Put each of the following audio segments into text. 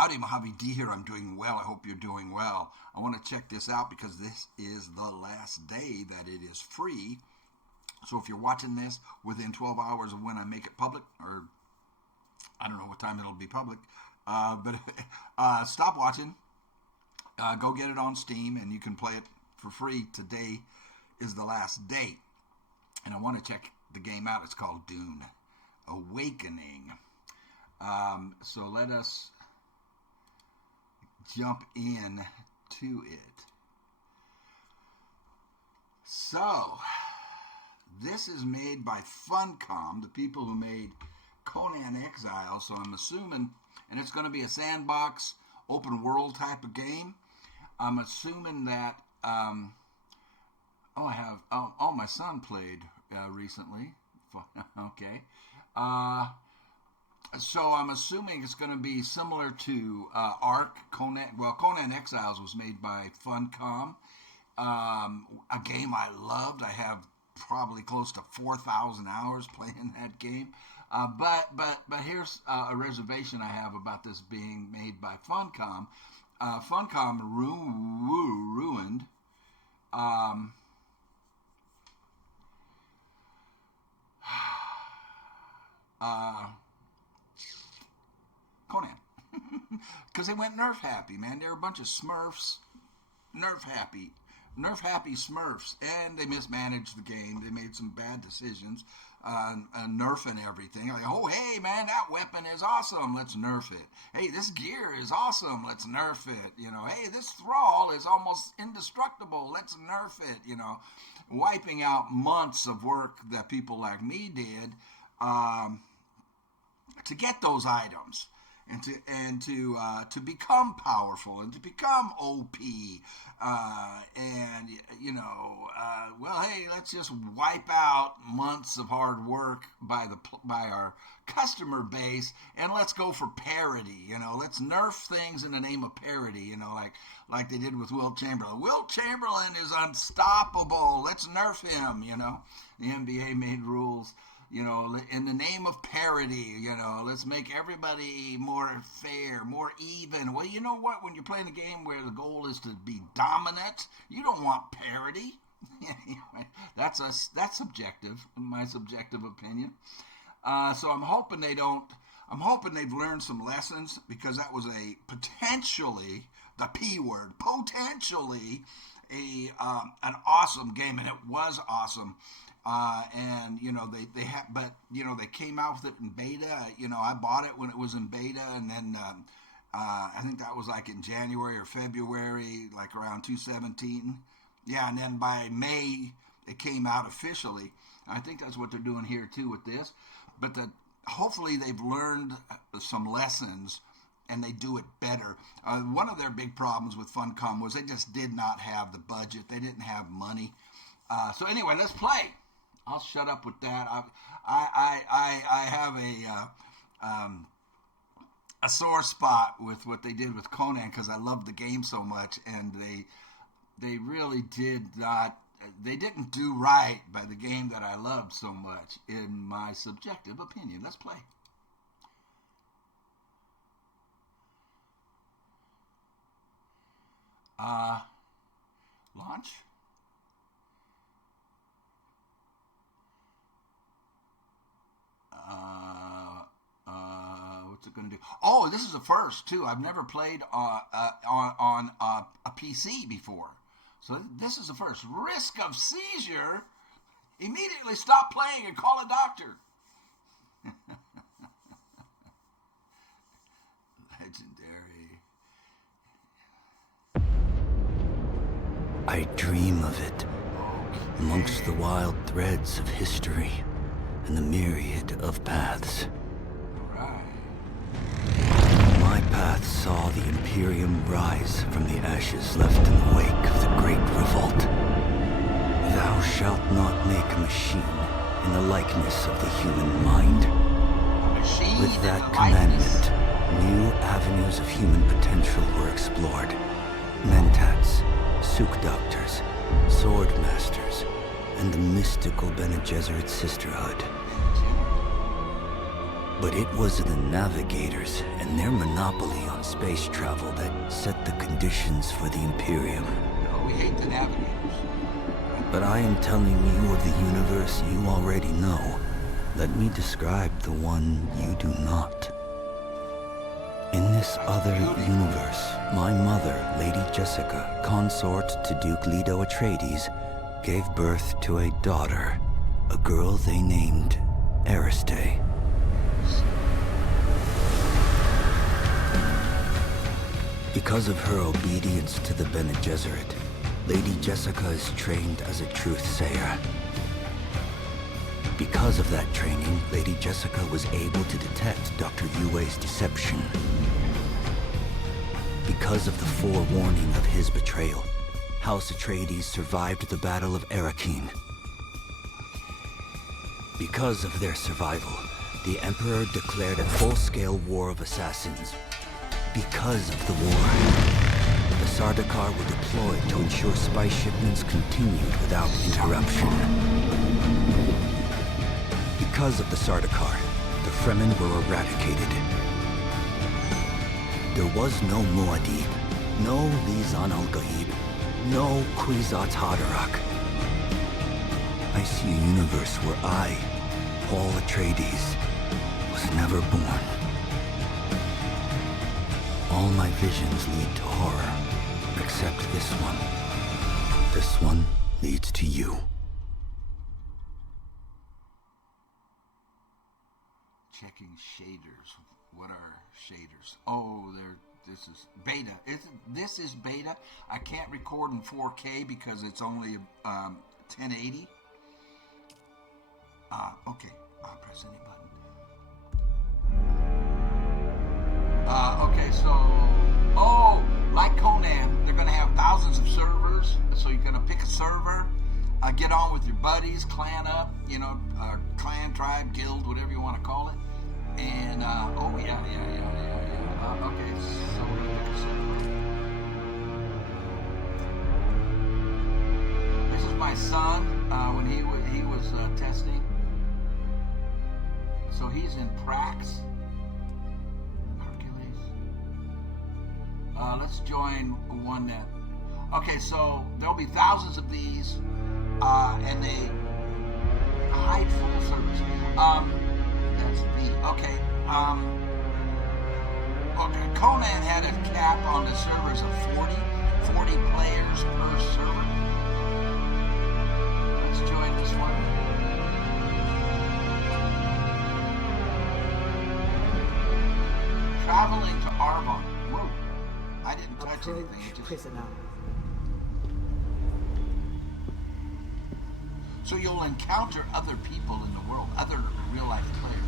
Howdy, Mojave D here. I'm doing well. I hope you're doing well. I want to check this out because this is the last day that it is free. So if you're watching this within 12 hours of when I make it public, or I don't know what time it'll be public, but stop watching. Go get it on Steam, and you can play it for free. Today is the last day. And I want to check the game out. It's called Dune, Awakening. So let us jump in to it. So, this is made by Funcom, the people who made Conan Exile. So I'm assuming, and it's going to be a sandbox, open world type of game. I'm assuming that, my son played recently. Okay. So I'm assuming it's going to be similar to Ark, Conan. Well, Conan Exiles was made by Funcom, a game I loved. I have probably close to 4,000 hours playing that game. But here's a reservation I have about this being made by Funcom. Funcom ruined Conan. Because they went nerf happy, man. They're a bunch of smurfs. Nerf happy smurfs. And they mismanaged the game. They made some bad decisions. Nerfing everything. Like, oh, hey, man, that weapon is awesome. Let's nerf it. Hey, this gear is awesome. Let's nerf it. You know, hey, this thrall is almost indestructible. Let's nerf it. You know, wiping out months of work that people like me did to get those items. And to become powerful and to become OP, hey, let's just wipe out months of hard work by our customer base, and let's go for parity. You know, let's nerf things in the name of parity. You know, like they did with Wilt Chamberlain. Wilt Chamberlain is unstoppable. Let's nerf him. You know, the NBA made rules. You know, in the name of parity, you know, let's make everybody more fair, more even. Well, you know what? When you're playing a game where the goal is to be dominant, you don't want parity. Anyway, that's subjective, my subjective opinion. So I'm hoping they've learned some lessons, because that was a potentially, the P word, potentially an awesome game, and it was awesome. And you know they came out with it in beta. You know, I bought it when it was in beta, and then I think that was like in January or February, like around 2017. Yeah, and then by May it came out officially. I think that's what they're doing here too with this. But hopefully they've learned some lessons and they do it better. One of their big problems with Funcom was they just did not have the budget. They didn't have money. So anyway, let's play. I'll shut up with that. I have a sore spot with what they did with Conan, because I love the game so much, and they really did not. They didn't do right by the game that I loved so much, in my subjective opinion. Let's play. Launch. What's it going to do? Oh, this is the first too. I've never played on a PC before, so this is the first. Risk of seizure. Immediately stop playing and call a doctor. Legendary. I dream of it, amongst the wild threads of history and the myriad of paths. My path saw the Imperium rise from the ashes left in the wake of the Great Revolt. Thou shalt not make a machine in the likeness of the human mind. With that commandment, new avenues of human potential were explored. Mentats, Suk Doctors, Sword Masters, and the mystical Bene Gesserit Sisterhood. But it was the navigators and their monopoly on space travel that set the conditions for the Imperium. No, we hate the navigators. But I am telling you of the universe you already know. Let me describe the one you do not. In this other universe, my mother, Lady Jessica, consort to Duke Leto Atreides, gave birth to a daughter, a girl they named Ariste. Because of her obedience to the Bene Gesserit, Lady Jessica is trained as a truth-sayer. Because of that training, Lady Jessica was able to detect Dr. Yue's deception. Because of the forewarning of his betrayal, House Atreides survived the Battle of Arrakeen. Because of their survival, the Emperor declared a full-scale war of assassins. Because of the war, the Sardaukar were deployed to ensure spice shipments continued without interruption. Because of the Sardaukar, the Fremen were eradicated. There was no Muad'Dib, no Lisan al-Gaib, no Kwisatz Haderach. I see a universe where I, Paul Atreides, was never born. All my visions lead to horror, except this one. This one leads to you. Checking shaders. What are shaders? Oh, this is beta. This is beta. I can't record in 4K because it's only 1080. Okay. I'll press any button. Okay, so like Conan, they're gonna have thousands of servers. So you're gonna pick a server, get on with your buddies, clan up, clan, tribe, guild, whatever you want to call it. And okay, so we're gonna pick a server. This is my son when he was testing. So he's in Prax. Hercules. Let's join one that. Okay, so there'll be thousands of these, and they hide full servers. That's V. Okay. Okay. Conan had a cap on the servers of 40 players per server. Let's join this one. Traveling to Arvon. Whoa. I didn't touch anything. Prisoner. So you'll encounter other people in the world, other real-life players.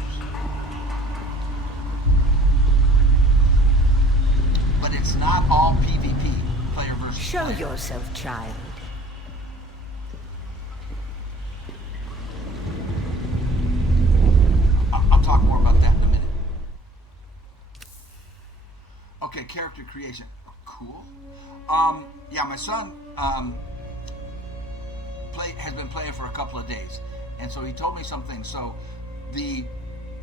But it's not all PvP, player versus Show player. yourself, child. I'll talk more about that in a minute. Okay, character creation. Cool. Yeah, my son has been playing for a couple of days, and so he told me something. So the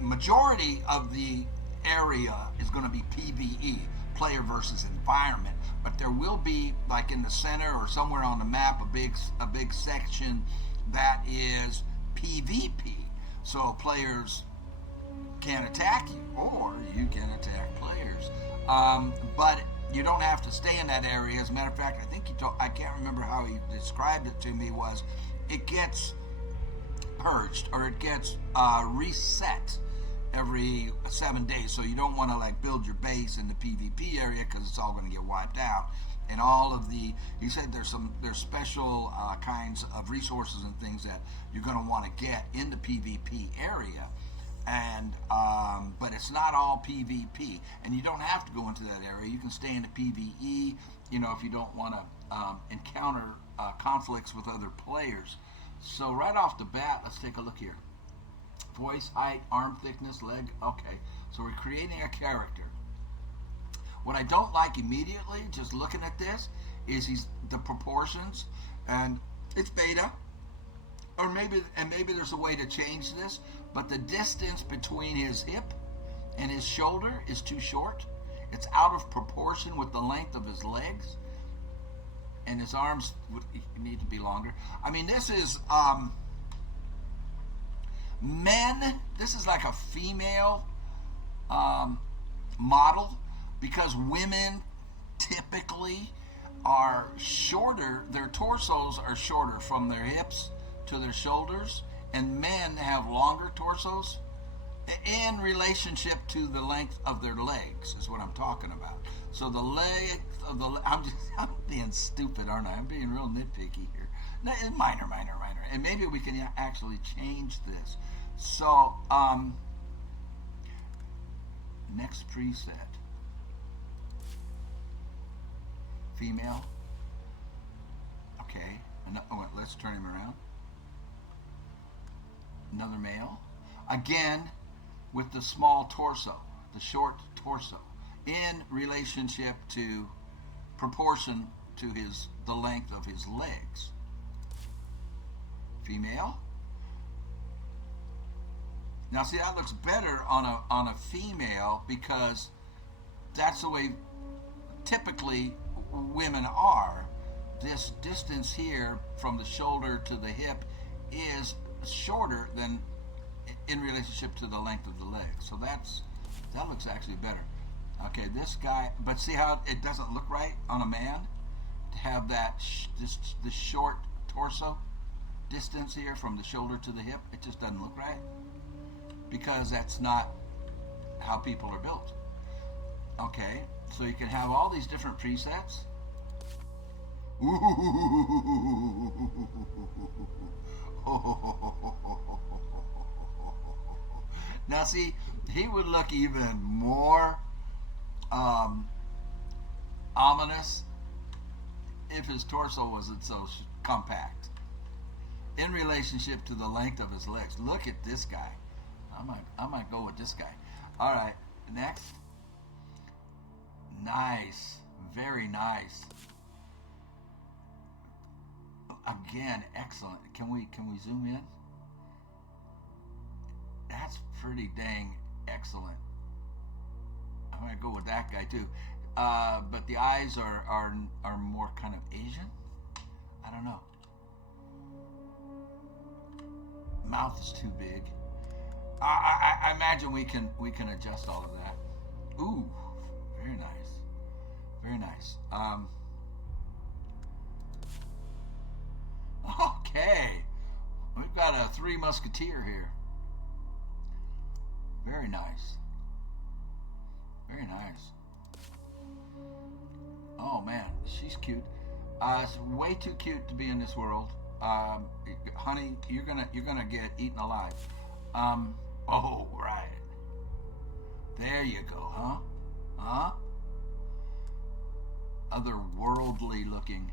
majority of the area is going to be PvE, player versus environment, but there will be, like in the center or somewhere on the map, a big section that is PvP. So players can attack you, or you can attack players. But you don't have to stay in that area. As a matter of fact, I think I can't remember how he described it to me, was it gets purged, or it gets reset every 7 days. So you don't want to build your base in the PvP area, because it's all going to get wiped out. And all of he said there's special kinds of resources and things that you're going to want to get in the PvP area. And but it's not all PvP, and you don't have to go into that area. You can stay in the PvE, if you don't want to encounter conflicts with other players. So right off the bat, let's take a look here. Voice, height, arm thickness, leg. Okay, so we're creating a character. What I don't like immediately, just looking at this, is the proportions, and it's beta. Or maybe there's a way to change this, but the distance between his hip and his shoulder is too short. It's out of proportion with the length of his legs, and his arms would need to be longer. I mean, this is men. This is like a female model, because women typically are shorter. Their torsos are shorter from their hips to their shoulders, and men have longer torsos in relationship to the length of their legs, is what I'm talking about. So the length of the I'm being stupid, aren't I? I'm being real nitpicky here. No, minor, and maybe we can actually change this. So next preset, female. Okay, let's turn him around. Another male, again with the small torso, the short torso, in relationship to proportion to the length of his legs. Female. Now see, that looks better on a female, because that's the way typically women are. This distance here from the shoulder to the hip is shorter than in relationship to the length of the leg. So that looks actually better. Okay, this guy, but see how it doesn't look right on a man to have that the short torso distance here from the shoulder to the hip. It just doesn't look right, because that's not how people are built. Okay, so you can have all these different presets. Now see, he would look even more ominous if his torso wasn't so compact in relationship to the length of his legs. Look at this guy. I might go with this guy. All right, next. Nice, very nice. Again, excellent. Can we zoom in? That's pretty dang excellent. I'm gonna go with that guy too. But the eyes are more kind of Asian. I don't know. Mouth is too big. I imagine we can adjust all of that. Ooh, very nice, very nice. Okay, we've got a Three Musketeer here. Very nice, very nice. Oh man, she's cute. It's way too cute to be in this world. Honey, you're gonna get eaten alive. Oh right. There you go, huh? Huh? Otherworldly looking.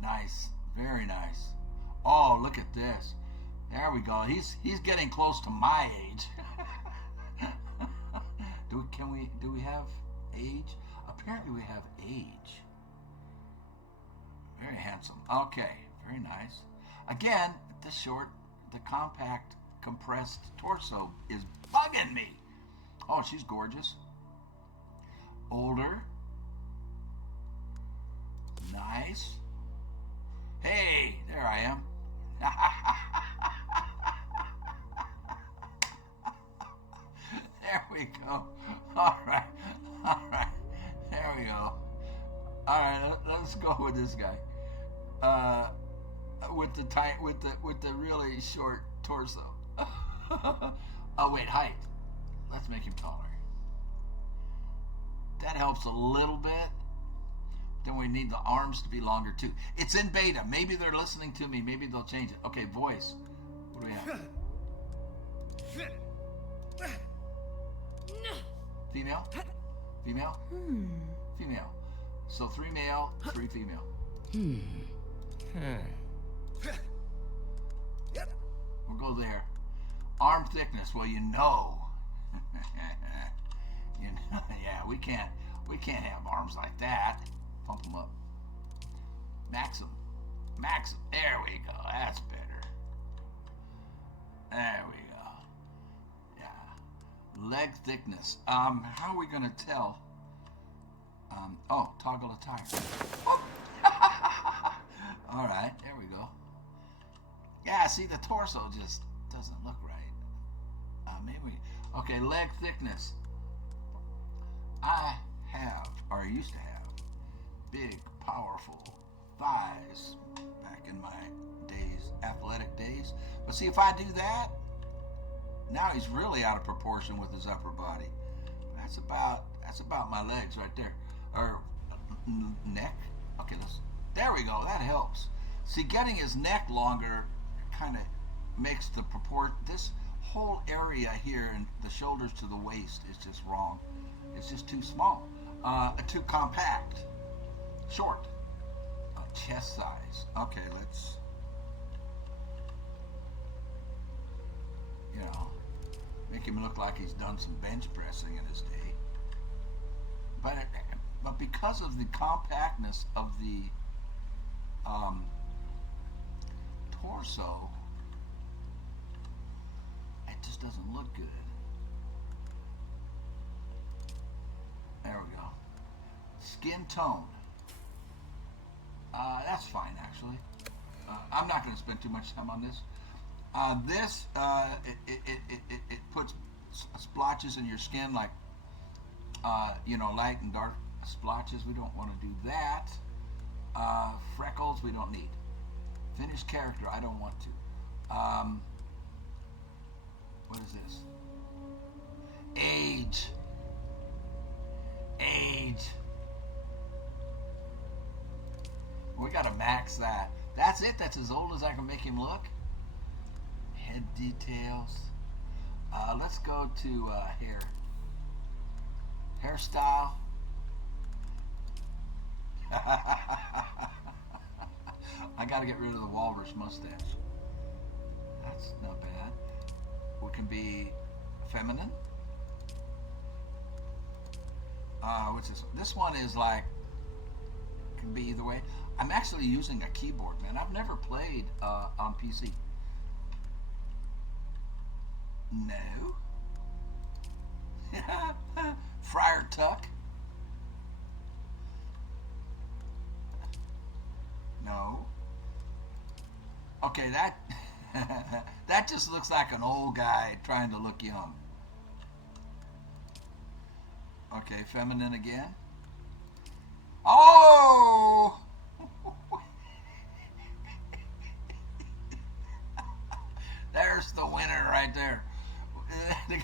Nice, very nice. Oh, look at this. There we go. He's getting close to my age. Do we have age? Apparently we have age. Very handsome. Okay, very nice. Again, the compact, compressed torso is bugging me. Oh, she's gorgeous. Older. Nice. Hey, there I am. There we go. All right. There we go. All right, let's go with this guy. With the really short torso. Oh wait, height. Let's make him taller. That helps a little bit. Then we need the arms to be longer too. It's in beta. Maybe they're listening to me. Maybe they'll change it. Okay, voice. What do we have? Female? Female? Female. So 3 male, 3 female. We'll go there. Arm thickness. Well, you know. Yeah, we can't have arms like that. Pump them up. Maximum. There we go. That's better. There we go. Yeah. Leg thickness. How are we gonna tell? Oh, toggle attire. Oh. All right, there we go. Yeah, see, the torso just doesn't look right. Maybe. Okay, leg thickness. I have, or I used to have, big, powerful thighs back in my days, athletic days. But see, if I do that, now he's really out of proportion with his upper body. That's about my legs right there, or neck. Okay, there we go. That helps. See, getting his neck longer kind of makes the this whole area here and the shoulders to the waist is just wrong. It's just too small, too compact, short. Chest size. Okay, let's, make him look like he's done some bench pressing in his day. But because of the compactness of the torso, it just doesn't look good. There we go. Skin tone. That's fine, actually. I'm not going to spend too much time on this. It puts splotches in your skin, like, light and dark splotches. We don't want to do that. Freckles, we don't need. Finished character, I don't want to. What is this? Age. We gotta max that. That's it. That's as old as I can make him look. Head details. Let's go to hair. Hairstyle. I gotta get rid of the walrus mustache. That's not bad. We can be feminine. What's this? This one is like, can be either way. I'm actually using a keyboard, man. I've never played on PC. No. Friar Tuck. No. Okay, that that just looks like an old guy trying to look young. Okay, feminine again. Oh! There's the winner right there. The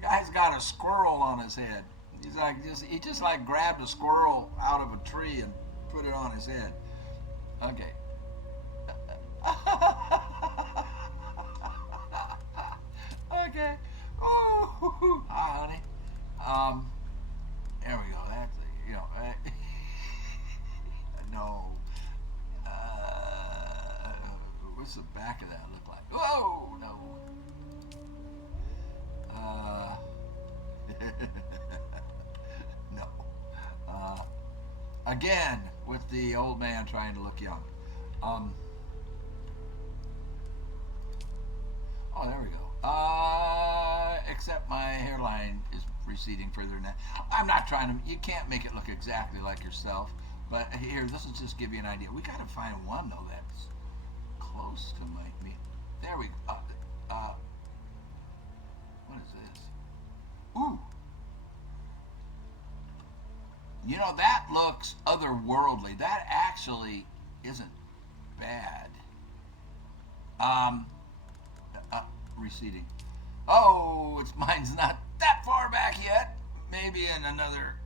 guy's got a squirrel on his head. He just like grabbed a squirrel out of a tree and put it on his head. Okay. Okay. Oh, hi, honey. There we go. That's no. What's the back of that look like? Whoa, no. No. Again, with the old man trying to look young. Oh, there we go. Except my hairline is receding further than that. I'm not trying to, you can't make it look exactly like yourself, but here, this will just give you an idea. We got to find one, though, that's close to me. There we go. What is this? Ooh. That looks otherworldly. That actually isn't bad. Receding. Oh, mine's not that far back yet. Maybe in another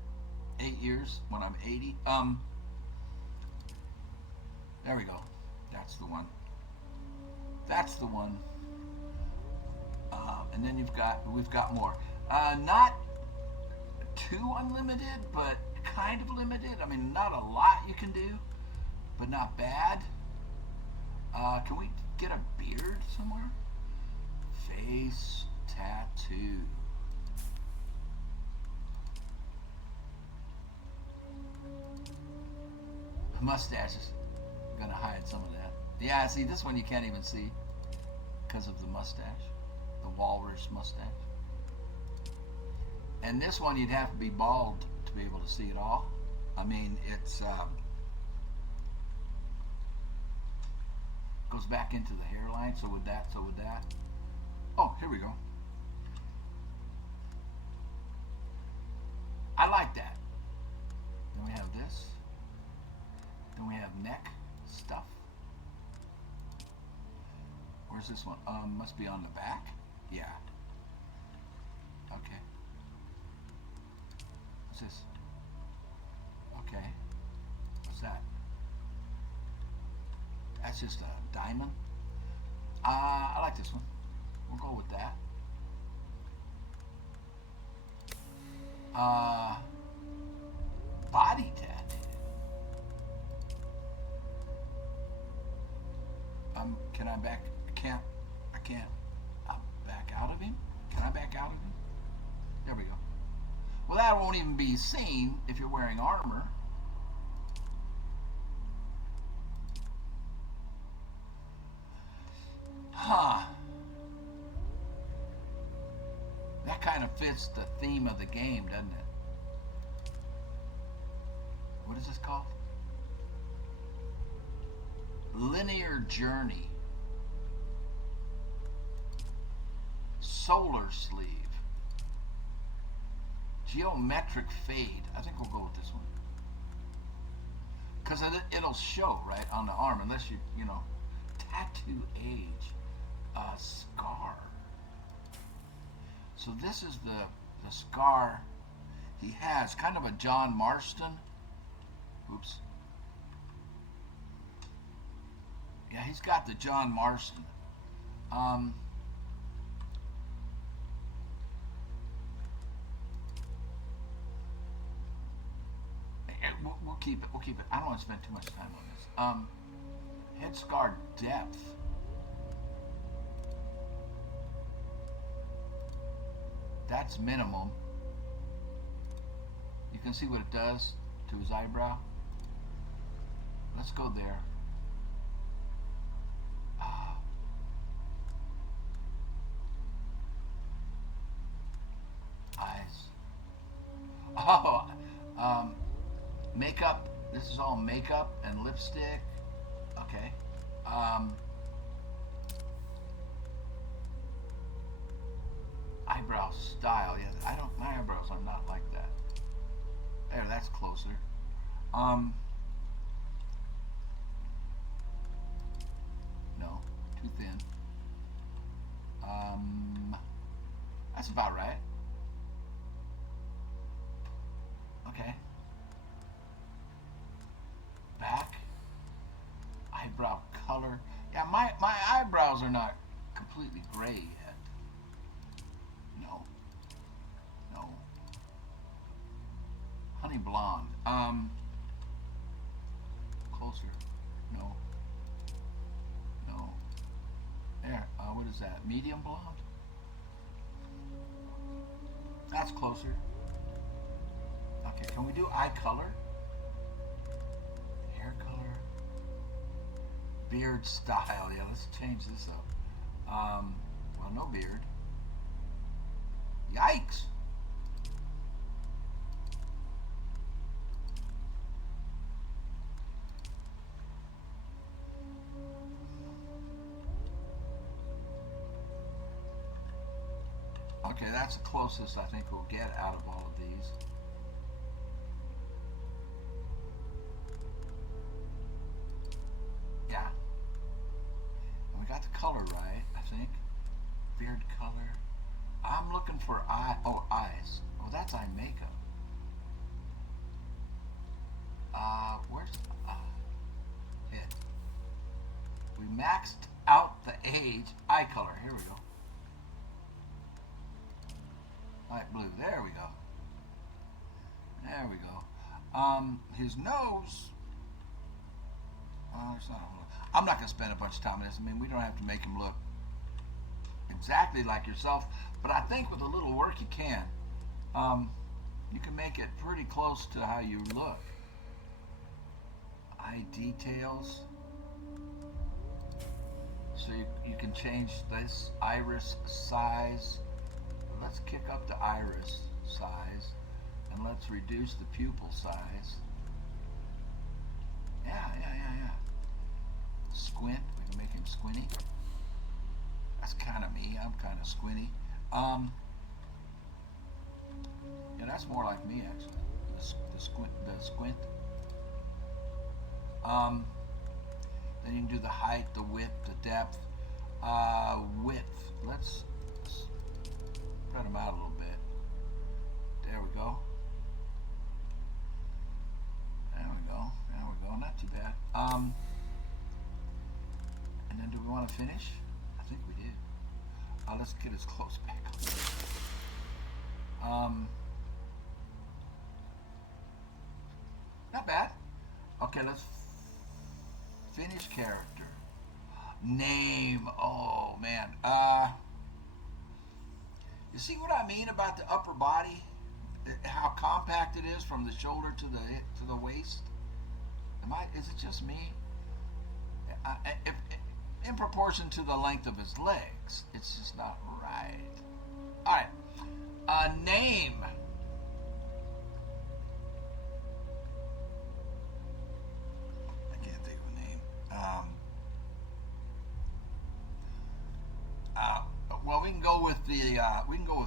8 years when I'm 80. There we go. That's the one. That's the one. And then we've got more. Not too unlimited, but kind of limited. I mean, not a lot you can do, but not bad. Can we get a beard somewhere? Face tattoo. Mustaches. Gonna hide some of that. Yeah, see, this one you can't even see because of the mustache. walrus mustache. And this one you'd have to be bald to be able to see it all. I mean, it's goes back into the hairline. So would that. Oh, here we go. I like that. Then we have this. Then we have neck stuff. Where's this one? Must be on the back. Yeah. Okay. What's this? Okay. What's that? That's just a diamond. I like this one. We'll go with that. Body tattoo. Can I back? I can't back out of him. Can I back out of him? There we go. Well, that won't even be seen if you're wearing armor. Huh. That kind of fits the theme of the game, doesn't it? What is this called? Linear journey. Solar sleeve. Geometric fade. I think we'll go with this one. Because it'll show, right, on the arm, unless you know, tattoo age. Scar. So this is the scar he has. Kind of a John Marston. Oops. Yeah, he's got the John Marston. We'll keep it. We'll keep it. I don't want to spend too much time on this. Head scar depth. That's minimum. You can see what it does to his eyebrow. Let's go there. Eyes. Oh, makeup. This is all makeup and lipstick. Okay. Eyebrow style. Yeah, my eyebrows are not like that. There, that's closer. No, too thin. That's about right. Okay. Back. Eyebrow color. Yeah, my eyebrows are not completely gray yet. No. Honey blonde. Closer. No. There. What is that? Medium blonde? That's closer. Okay, can we do eye color? Hair color? Beard style. Yeah, let's change this up. Well, no beard. Yikes! Okay, that's the closest I think we'll get out of all of these. Yeah. And we got the color right, I think. Beard color. I'm looking for eyes. Oh, that's eye makeup. Where's it? We maxed out the age. Eye color. Here we go. Light blue. There we go. There we go. His nose. It's not. I'm not going to spend a bunch of time on this. I mean, we don't have to make him look exactly like yourself, but I think with a little work you can. You can make it pretty close to how you look. Eye details. So you can change this iris size. Let's kick up the iris size, and let's reduce the pupil size. Yeah. Squint, we can make him squinty. That's kind of me, I'm kind of squinty. Yeah, that's more like me actually, the squint. Then you can do the height, the width, the depth. Width, let's spread them out a little bit. There we go. Not too bad. And then do we want to finish? I think we did. Let's get as close back. Not bad. Okay, let's finish character. Name. Oh man. You see what I mean about the upper body? How compact it is from the shoulder to the waist. Is it just me? In proportion to the length of his legs, it's just not right. All right. Name. I can't think of a name. Well, we can go with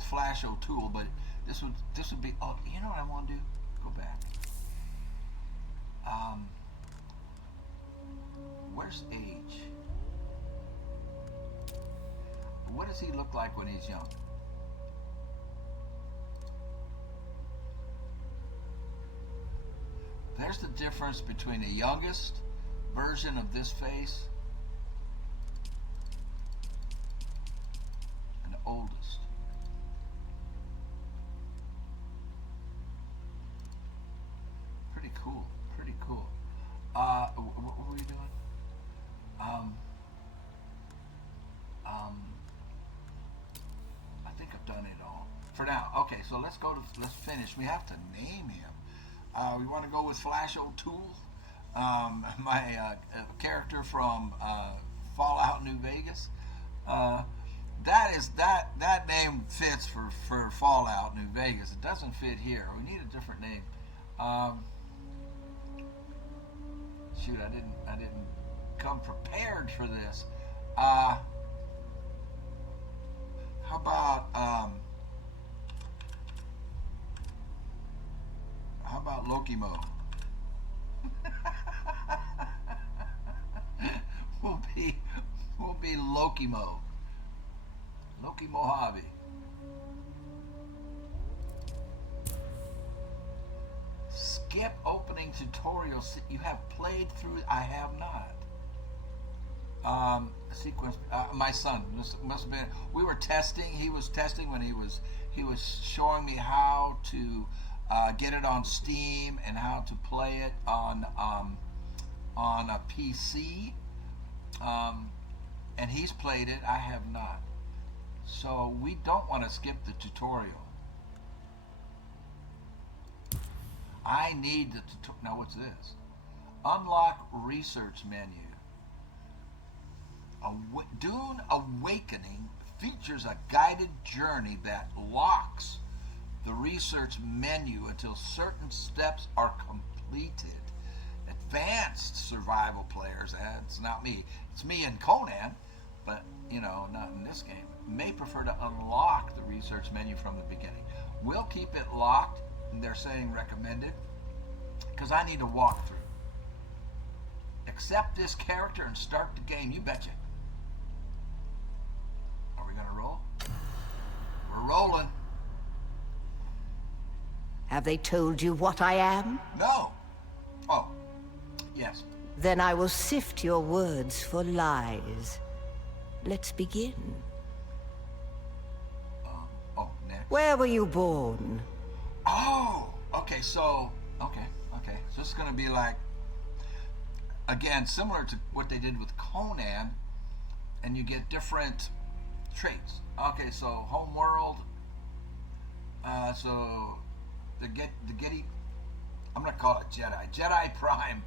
Flash O'Toole, but this would be. Oh, you know what I want to do? Go back. Where's age? What does he look like when he's young? There's the difference between the youngest version of this face and the oldest. Pretty cool. What were we doing? I think I've done it all for now. Okay, so let's finish. We have to name him. We want to go with Flash O'Toole, my character from Fallout New Vegas. That name fits for Fallout New Vegas. It doesn't fit here. We need a different name. Shoot, I didn't come prepared for this. How about Loki-Mo? we'll be Loki-Mo. Loki Mojave. Skip opening tutorial. You have played through. I have not. Sequence. My son must have been. We were testing. He was testing when he was showing me how to get it on Steam and how to play it on a PC. And he's played it. I have not. So we don't want to skip the tutorial. I need the tutorial. Now what's this? Unlock research menu. Dune Awakening features a guided journey that locks the research menu until certain steps are completed. Advanced survival players, it's not me, it's me and Conan, but not in this game, may prefer to unlock the research menu from the beginning. We'll keep it locked, and they're saying recommended, because I need to walk through. Accept this character and start the game, you betcha. Are we gonna roll? We're rolling. Have they told you what I am? No. Oh, yes. Then I will sift your words for lies. Let's begin. Next. Where were you born? Oh, okay, so this is gonna be like, again, similar to what they did with Conan, and you get different traits. Okay, so home world, so the Getty, I'm gonna call it Jedi Prime.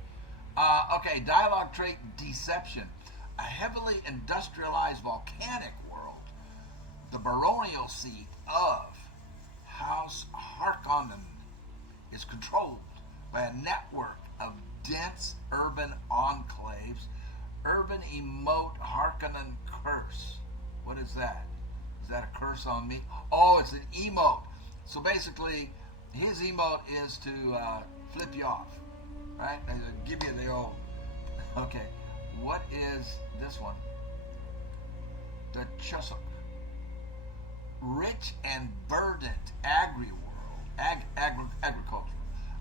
Okay, dialogue trait deception. a heavily industrialized volcanic world, the baronial seat of House Harkonnen is controlled by a network of dense urban enclaves. Urban emote Harkonnen curse. What is that? Is that a curse on me? Oh, it's an emote. So basically, his emote is to flip you off, right? Give you the old. Okay, what is this one? The Chusuk. Rich and verdant agriculture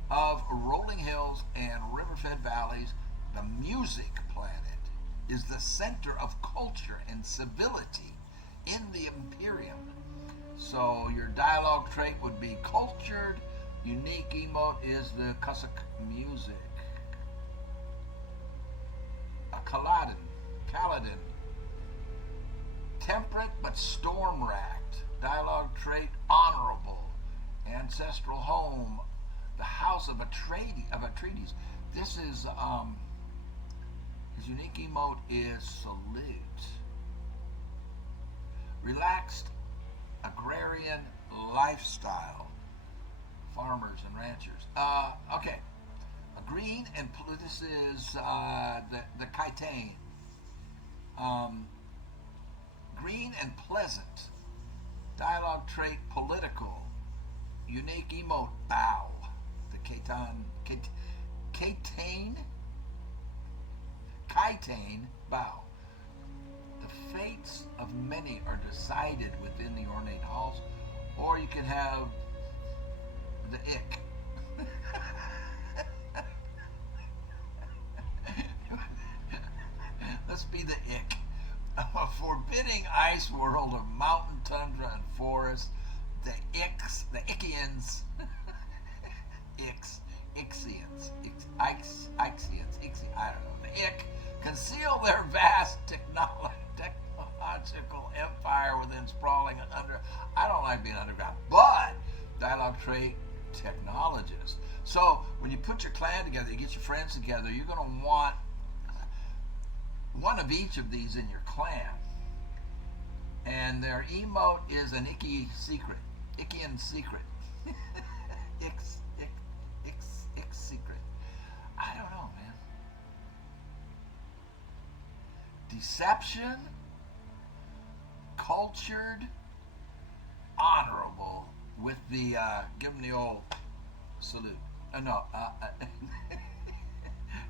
of rolling hills and river-fed valleys, the music planet is the center of culture and civility in the Imperium. So your dialogue trait would be cultured. Unique emote is the Cossack music. A Kaladin. Temperate but storm-racked. Dialogue trait honorable. Ancestral home. The house of Atreides. This is his unique emote is salute. Relaxed agrarian lifestyle. Farmers and ranchers. Okay. A green and this is the Kitane. Green and pleasant. Dialogue trait political. Unique emote bow. The Kitane bow. The fates of many are decided within the ornate halls, or you can have the ick. Let's be the ick. A forbidding ice world of mountain tundra and forest. The icks, the Ickians, Ixians, I don't know, the ick, conceal their vast technological empire within sprawling and under. I don't like being underground, but dialogue trait, technologist. So when you put your clan together, you get your friends together, you're going to want one of each of these in your clan. And their emote is an icky secret. Ickian secret. Ix secret. I don't know, man. Deception, cultured, honorable, with the, give them the old salute. No,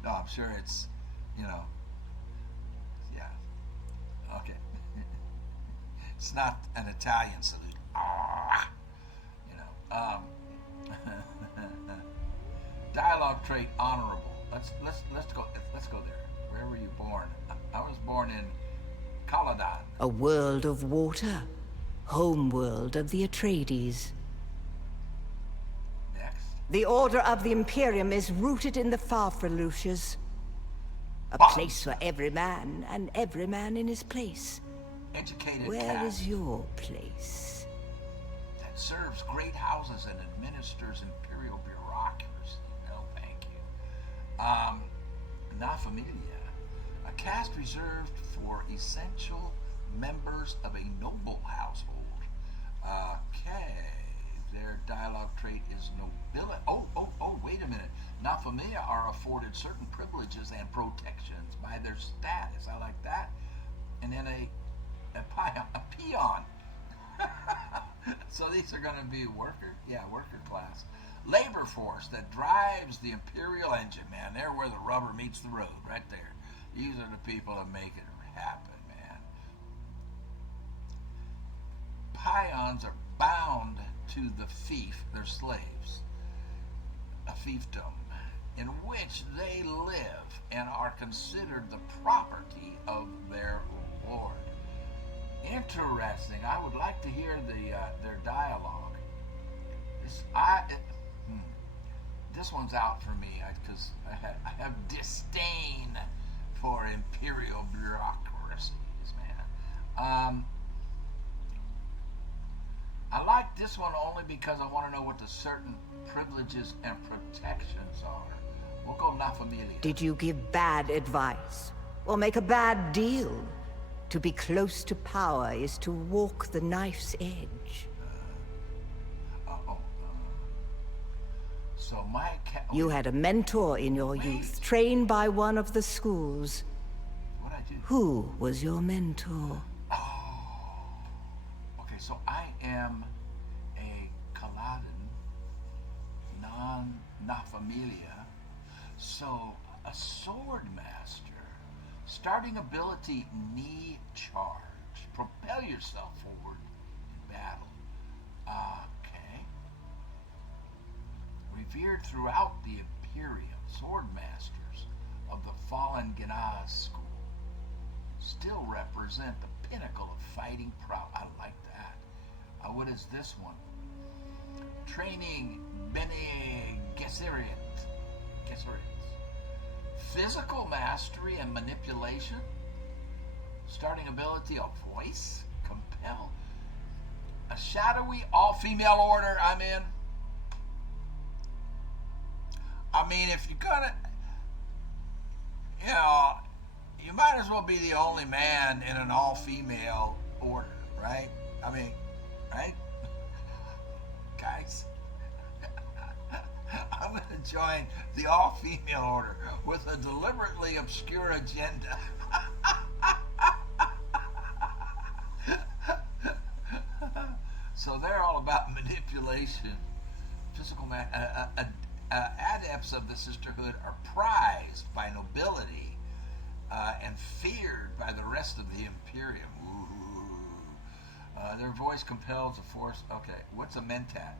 I'm sure it's, yeah. Okay. It's not an Italian salute. Dialogue trait honorable. Let's go there. Where were you born? I was born in Caladan. A world of water. Homeworld of the Atreides. Next. The Order of the Imperium is rooted in the Farfaluches. A place for every man, and every man in his place. Educated Where cat is your place? that serves great houses and administers imperial bureaucracy. No, thank you. La Familia. A caste reserved for essential members of a noble household. Okay. Their dialogue trait is nobility. Oh, wait a minute. La Familia are afforded certain privileges and protections by their status. I like that. And then a peon. So these are going to be worker class. Labor force that drives the imperial engine, man. They're where the rubber meets the road, right there. These are the people that make it happen, man. Peons are bound to the fief, their slaves, a fiefdom, in which they live and are considered the property of their lord. Interesting. I would like to hear their dialogue. This one's out for me because I have disdain for imperial bureaucracies, man. I like this one only because I want to know what the certain privileges and protections are. We'll go La Familia. Did you give bad advice? or make a bad deal. To be close to power is to walk the knife's edge. So my You had a mentor in your youth, trained by one of the schools. What'd I do? Who was your mentor? Okay, so I am a Caladan, na familia. So a sword master. Starting ability, knee charge. Propel yourself forward in battle. Okay. Revered throughout the Imperium, sword masters of the fallen Ganaz school still represent the pinnacle of fighting prowess. I like that. What is this one? Training Bene Gesserit. Physical mastery and manipulation. Starting ability of voice. Compel. A shadowy all-female order. I'm in. I mean, if you're gonna, you might as well be the only man in an all-female order, right? I mean, right? Guys, I'm gonna join the all-female order with a deliberately obscure agenda. So they're all about manipulation, physical adepts of the sisterhood are prized by nobility and feared by the rest of the Imperium. Their voice compels a force. Okay, what's a mentat?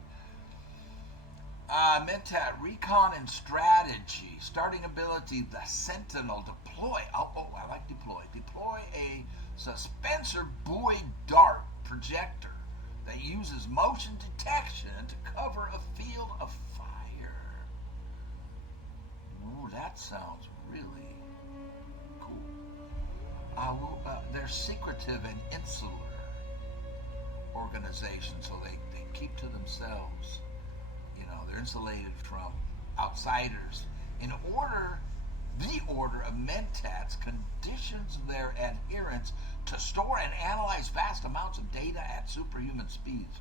Mentat, recon and strategy. Starting ability, the Sentinel. Deploy. Oh, I like deploy. Deploy a suspensor buoy dart projector that uses motion detection to cover a field of fire. Ooh, that sounds really cool. They're secretive and insular organizations, so they keep to themselves. They're insulated from outsiders. The order of mentats conditions their adherents to store and analyze vast amounts of data at superhuman speeds.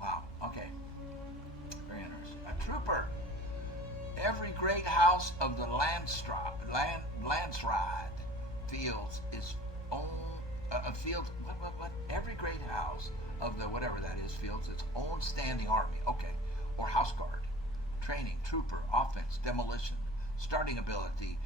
Wow, okay. Very interesting. A trooper. Every great house of the Landsraad fields is own every great house of the whatever that is fields its own standing army. Okay. Or house guard. Training, trooper, offense, demolition. Starting ability,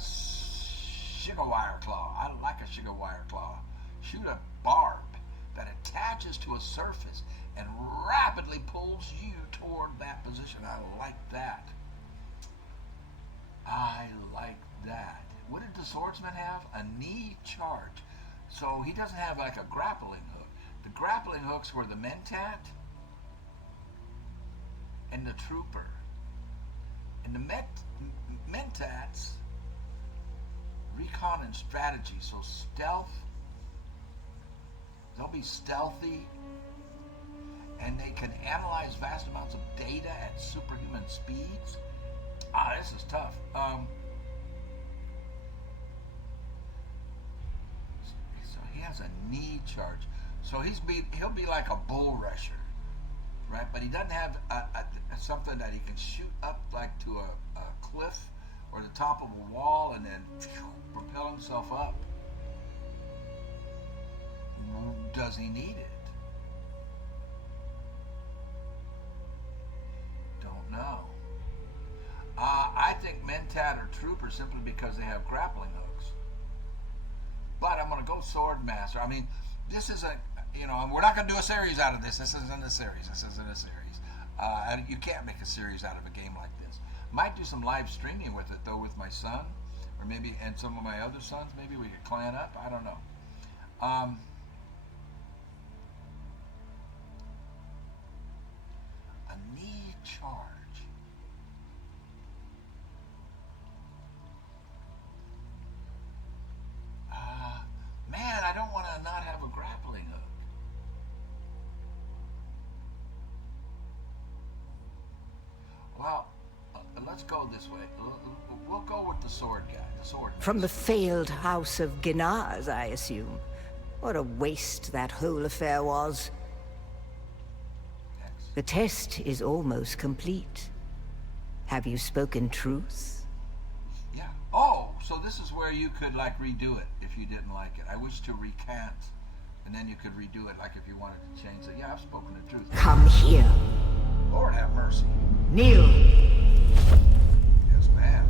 Shigawire claw. I like a Shigawire claw. Shoot a barb that attaches to a surface and rapidly pulls you toward that position. I like that. What did the swordsman have? A knee charge. So he doesn't have like a grappling hook. The grappling hooks were the mentat and the trooper. And the mentats, recon and strategy. So stealth, they'll be stealthy, and they can analyze vast amounts of data at superhuman speeds. This is tough. So he has a knee charge. So he'll be like a bull rusher, right? But he doesn't have something that he can shoot up like to a cliff or the top of a wall and then propel himself up. Does he need it? Don't know. I think mentat are troopers simply because they have grappling hooks. But I'm going to go sword master. I mean, this is we're not going to do a series out of this. This isn't a series. You can't make a series out of a game like this. Might do some live streaming with it, though, with my son, or maybe, and some of my other sons. Maybe we could clan up. I don't know. A knee charge. Man, I don't want to not have a grappling hook. Well, let's go this way. We'll go with the sword guy. The sword. From the failed house of Gnaz, I assume. What a waste that whole affair was. The test is almost complete. Have you spoken truth? Yeah. Oh, so this is where you could, like, redo it if you didn't like it. I wish to recant, and then you could redo it, like, if you wanted to change it. Yeah, I've spoken the truth. Come here. Lord have mercy. Kneel. Yes, ma'am.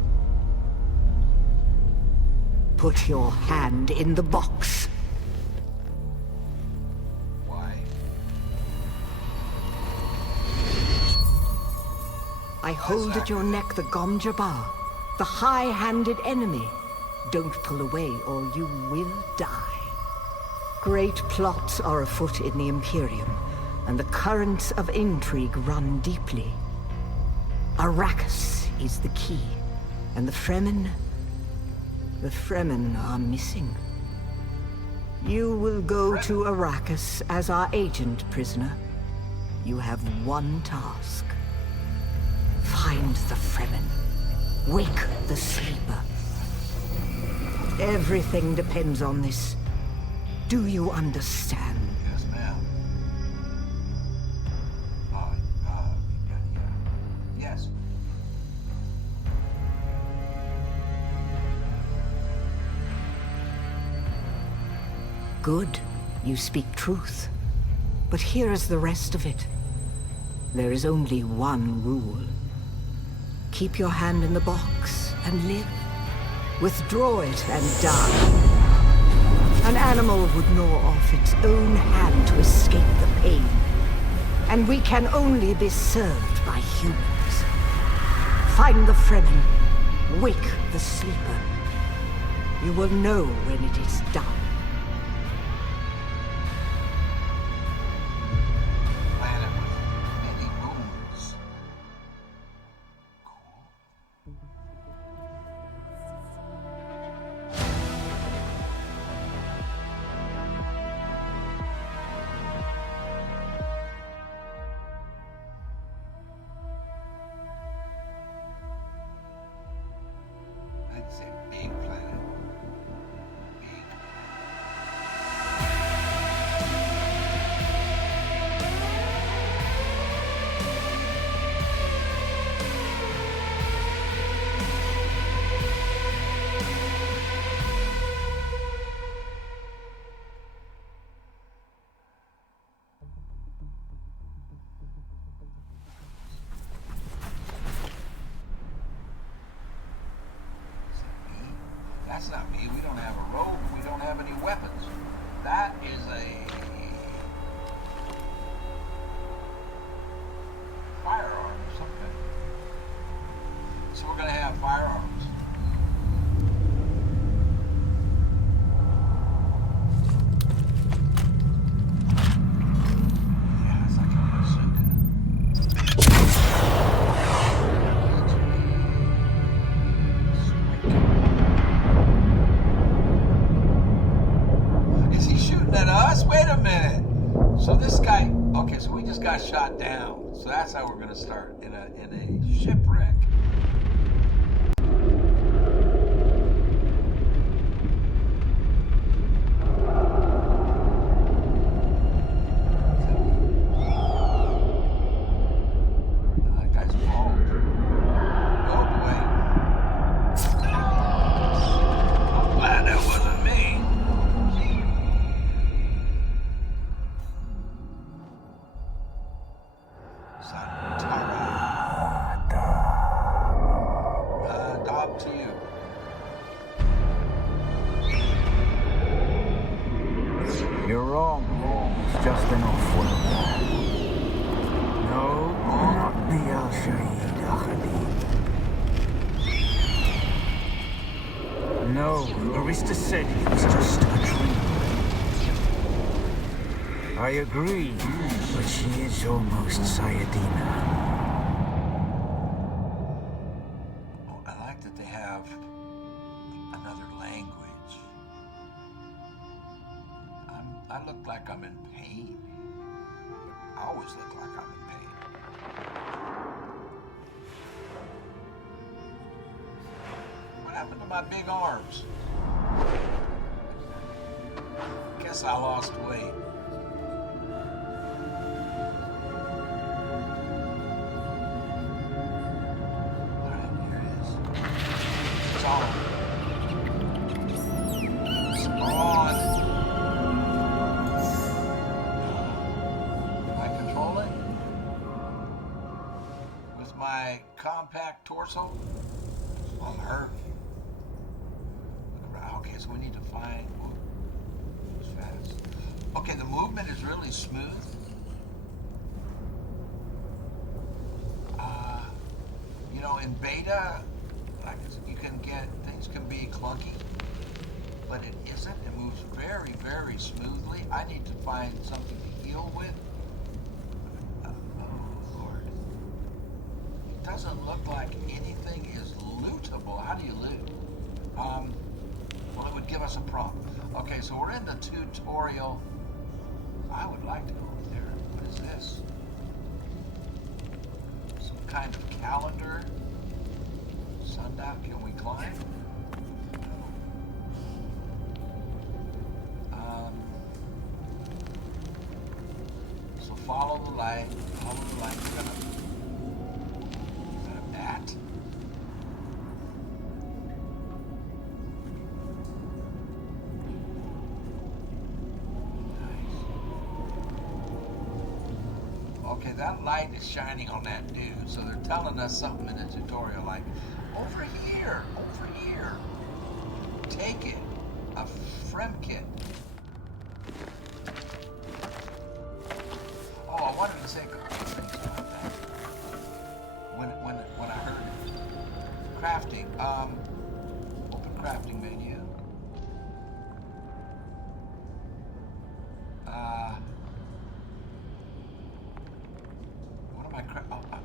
Put your hand in the box. Why? I hold at your neck the Gom Jabbar, the high-handed enemy. Don't pull away or you will die. Great plots are afoot in the Imperium, and the currents of intrigue run deeply. Arrakis is the key, and the Fremen are missing. You will go to Arrakis as our agent, prisoner. You have one task. Find the Fremen. Wake the sleeper. Everything depends on this. Do you understand? Yes, ma'am. Yes. Good. You speak truth. But here is the rest of it. There is only one rule. Keep your hand in the box and live. Withdraw it and die. An animal would gnaw off its own hand to escape the pain. And we can only be served by humans. Find the Fremen. Wake the sleeper. You will know when it is done. Planet with many moons. I'd say big planet. Big. That's not me. We don't have a robe. We don't have any weapons. That is a firearm or something. So we're gonna have firearms. Yeah, it's like a bazooka. Is he shooting at us? Wait a minute. So this guy, okay, so we just got shot down. So that's how we're gonna start in a shipwreck. That guy's bald. Oh boy. I'm glad that wasn't me. Dog to you. You're wrong. It's just an off-world. No, not the Al-Shaheed Ahadi. No, Arista said it was just a dream. I agree, but she is almost Sayadina. Oh, I like that they have another language. I look like I'm in pain. I always look like I'm in pain. of my big arms. Guess I lost weight. Alright, here it is. It's on. It's on. I control it with my compact torso. I'm hurt. Okay, so we need to find. It's fast. Okay, the movement is really smooth. You know, in beta, like you can get things can be clunky, but it isn't. It moves very, very smoothly. I need to find something to heal with. Oh Lord! It doesn't look like anything is lootable. How do you loot? Well, it would give us a prompt. Okay, so we're in the tutorial. I would like to go over there. What is this? Some kind of calendar. Sundial. Can we climb? So follow the light. Follow the light. We're gonna. Is that a bat? Okay, that light is shining on that dude, so they're telling us something in the tutorial, like, over here, take it, a frem kit. Oh, I wanted to say a couple of things about that. When I heard it. Crafting, open crafting menu.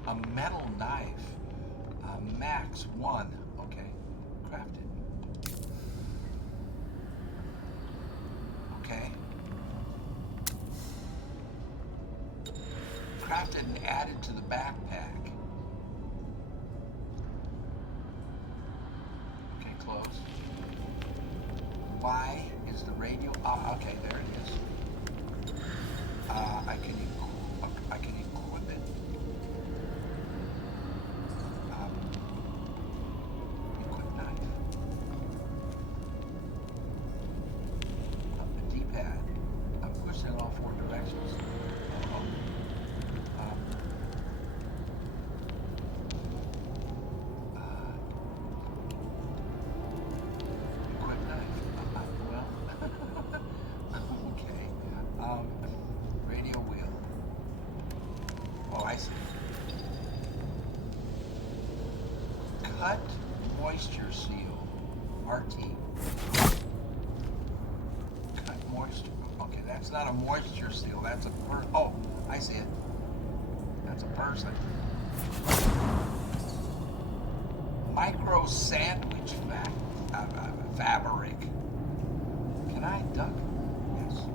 A metal knife. Max 1. Okay. Crafted. Okay. Crafted and added to the backpack. Okay, close. Y is the radio. Ah, okay, there it is. I can equip it. Equip knife. Up the D-pad. I'm pushing in all 4 directions. Equip knife. Well, okay. Radio wheel. Oh, I see. Cut moisture seal. RT. Cut moisture. Okay, that's not a moisture seal. That's a person. Oh, I see it. That's a person. Micro sandwich fabric. Can I duck? Yes.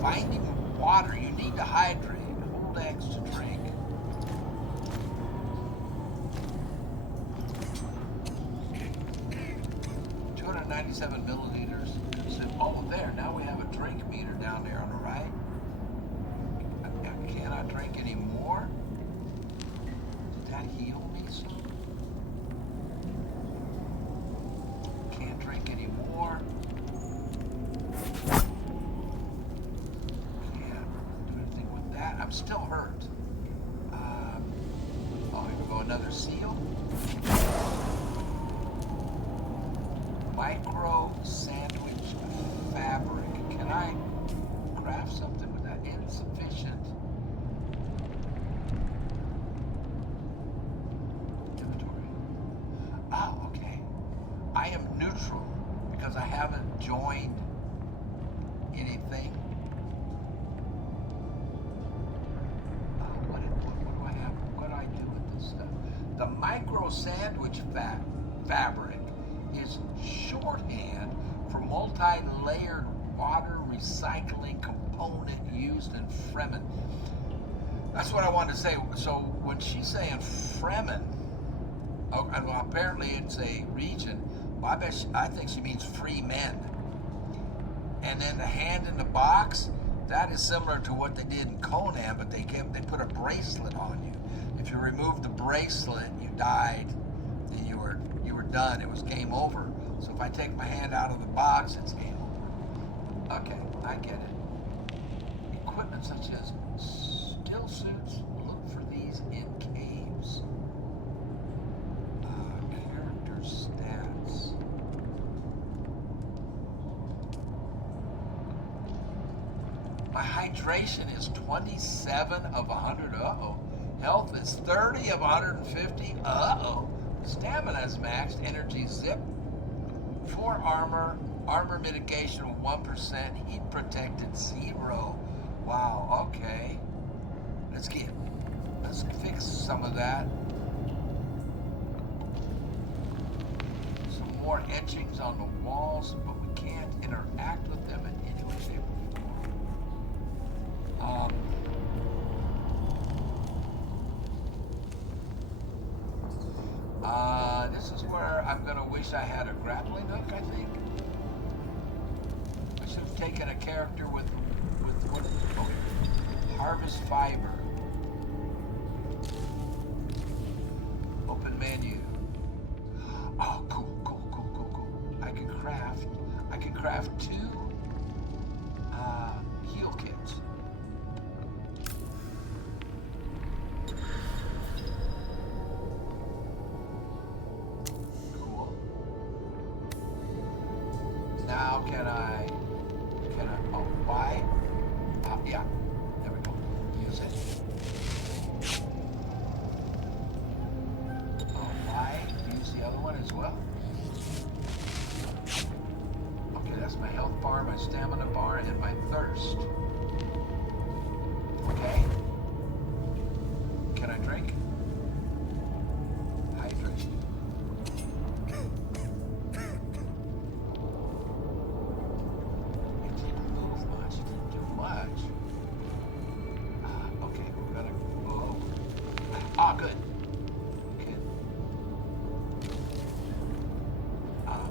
Finding water. You need to hydrate. Hold X to drink. .97 milliliters. Oh, there. Now we have a drink meter down there on the right. Can I drink any more? Did that heal me some? Can't drink any more. Can't do anything with that. I'm still hurt. Oh, here we go. Another seal. Micro sandwich fabric. Can I craft something with that? Insufficient. Inventory. Ah, okay. I am neutral because I haven't joined anything. What do I have? What do I do with this stuff? The micro sandwich fabric is shorthand for multi-layered water recycling component used in Fremen. That's what I wanted to say. So when she's saying Fremen, Oh, and well, apparently it's a region. Well, I think she means free men. And then the hand in the box, that is similar to what they did in Conan, but they put a bracelet on you. If you removed the bracelet, you died, and you were done. It was game over. So if I take my hand out of the box, it's game over. Okay, I get it. Equipment such as still suits, look for these in caves. Character stats. My hydration is 27 of 100. Uh-oh. Health is 30 of 150. Uh-oh. Stamina is maxed. Energy zip. 4 armor. Armor mitigation 1%. Heat protected 0. Wow, okay. Let's fix some of that. Some more etchings on the walls, but we can't interact with them in any way, shape, or form. This is where I'm gonna wish I had a grappling hook, I think. I should have taken a character with what, harvest fiber. Open menu. Oh, cool. I can craft 2 heal kits. Cool. Now can I, oh, why? Yeah, there we go. Use it. Oh, why? Use the other one as well. Okay, that's my health bar, my stamina bar, and my thirst. Okay. Can I drink? Hydration. It didn't move much. It didn't do much. Okay, we're gonna go over. Good. Okay.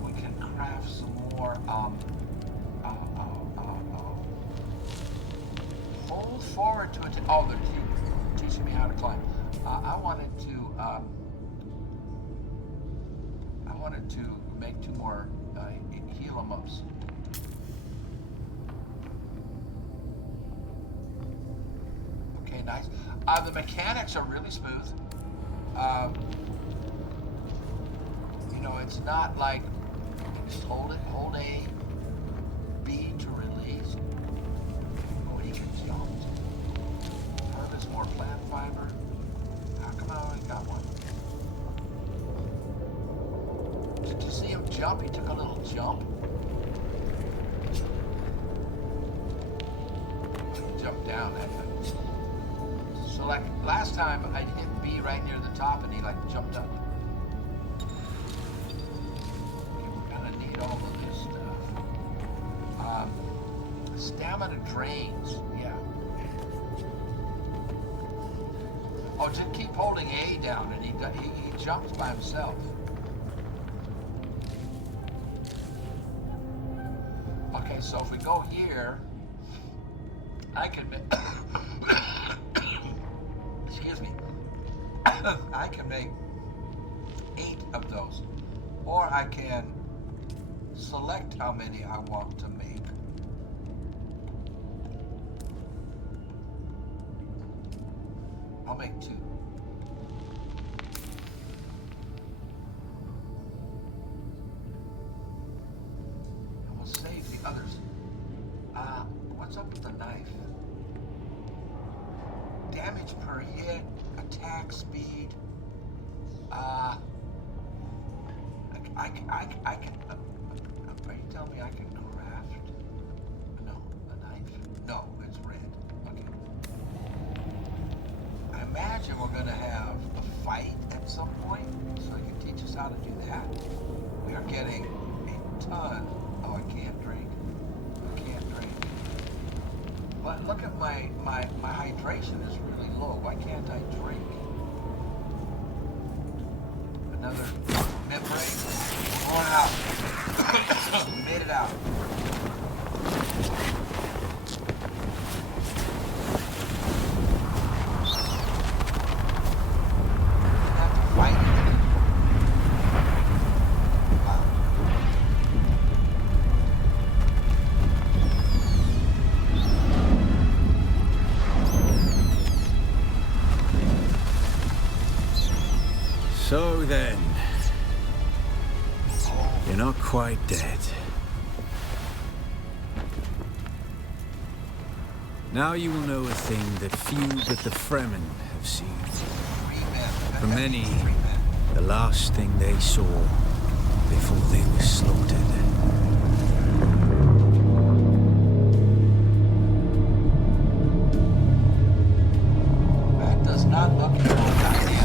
We can craft some more. Hold forward to it. Oh, they're teaching me how to climb. I wanted to make 2 more heal 'em ups. Okay, nice. The mechanics are really smooth. It's not like just hold A, B to release. Oh, he can jump. Harvest more plant fiber. How come I only got one? Did you see him jump? He took a little jump. Jump down that thing. So like last time I hit B right near the top and he like jumped up. All of this stuff. Stamina drains. Yeah. Oh, just keep holding A down, and he jumps by himself. Okay, so if we go here, I can make. Excuse me. I can make 8 of those, or I can select how many I want to make. I'll make 2. And we'll save the others. What's up with the knife? Damage per hit, attack speed. I can. Are you telling me I can craft? No, a knife? No, it's red. Okay. I imagine we're going to have a fight at some point, so you can teach us how to do that. We are getting a ton. Oh, I can't drink. But look at my hydration is really low. Why can't I drink? But another mid break. Going out. We made it out. Have to fight it. Wow. So then, you're not quite dead. Now you will know a thing that few but the Fremen have seen. For many, the last thing they saw before they were slaughtered. That does not look at all goddamn.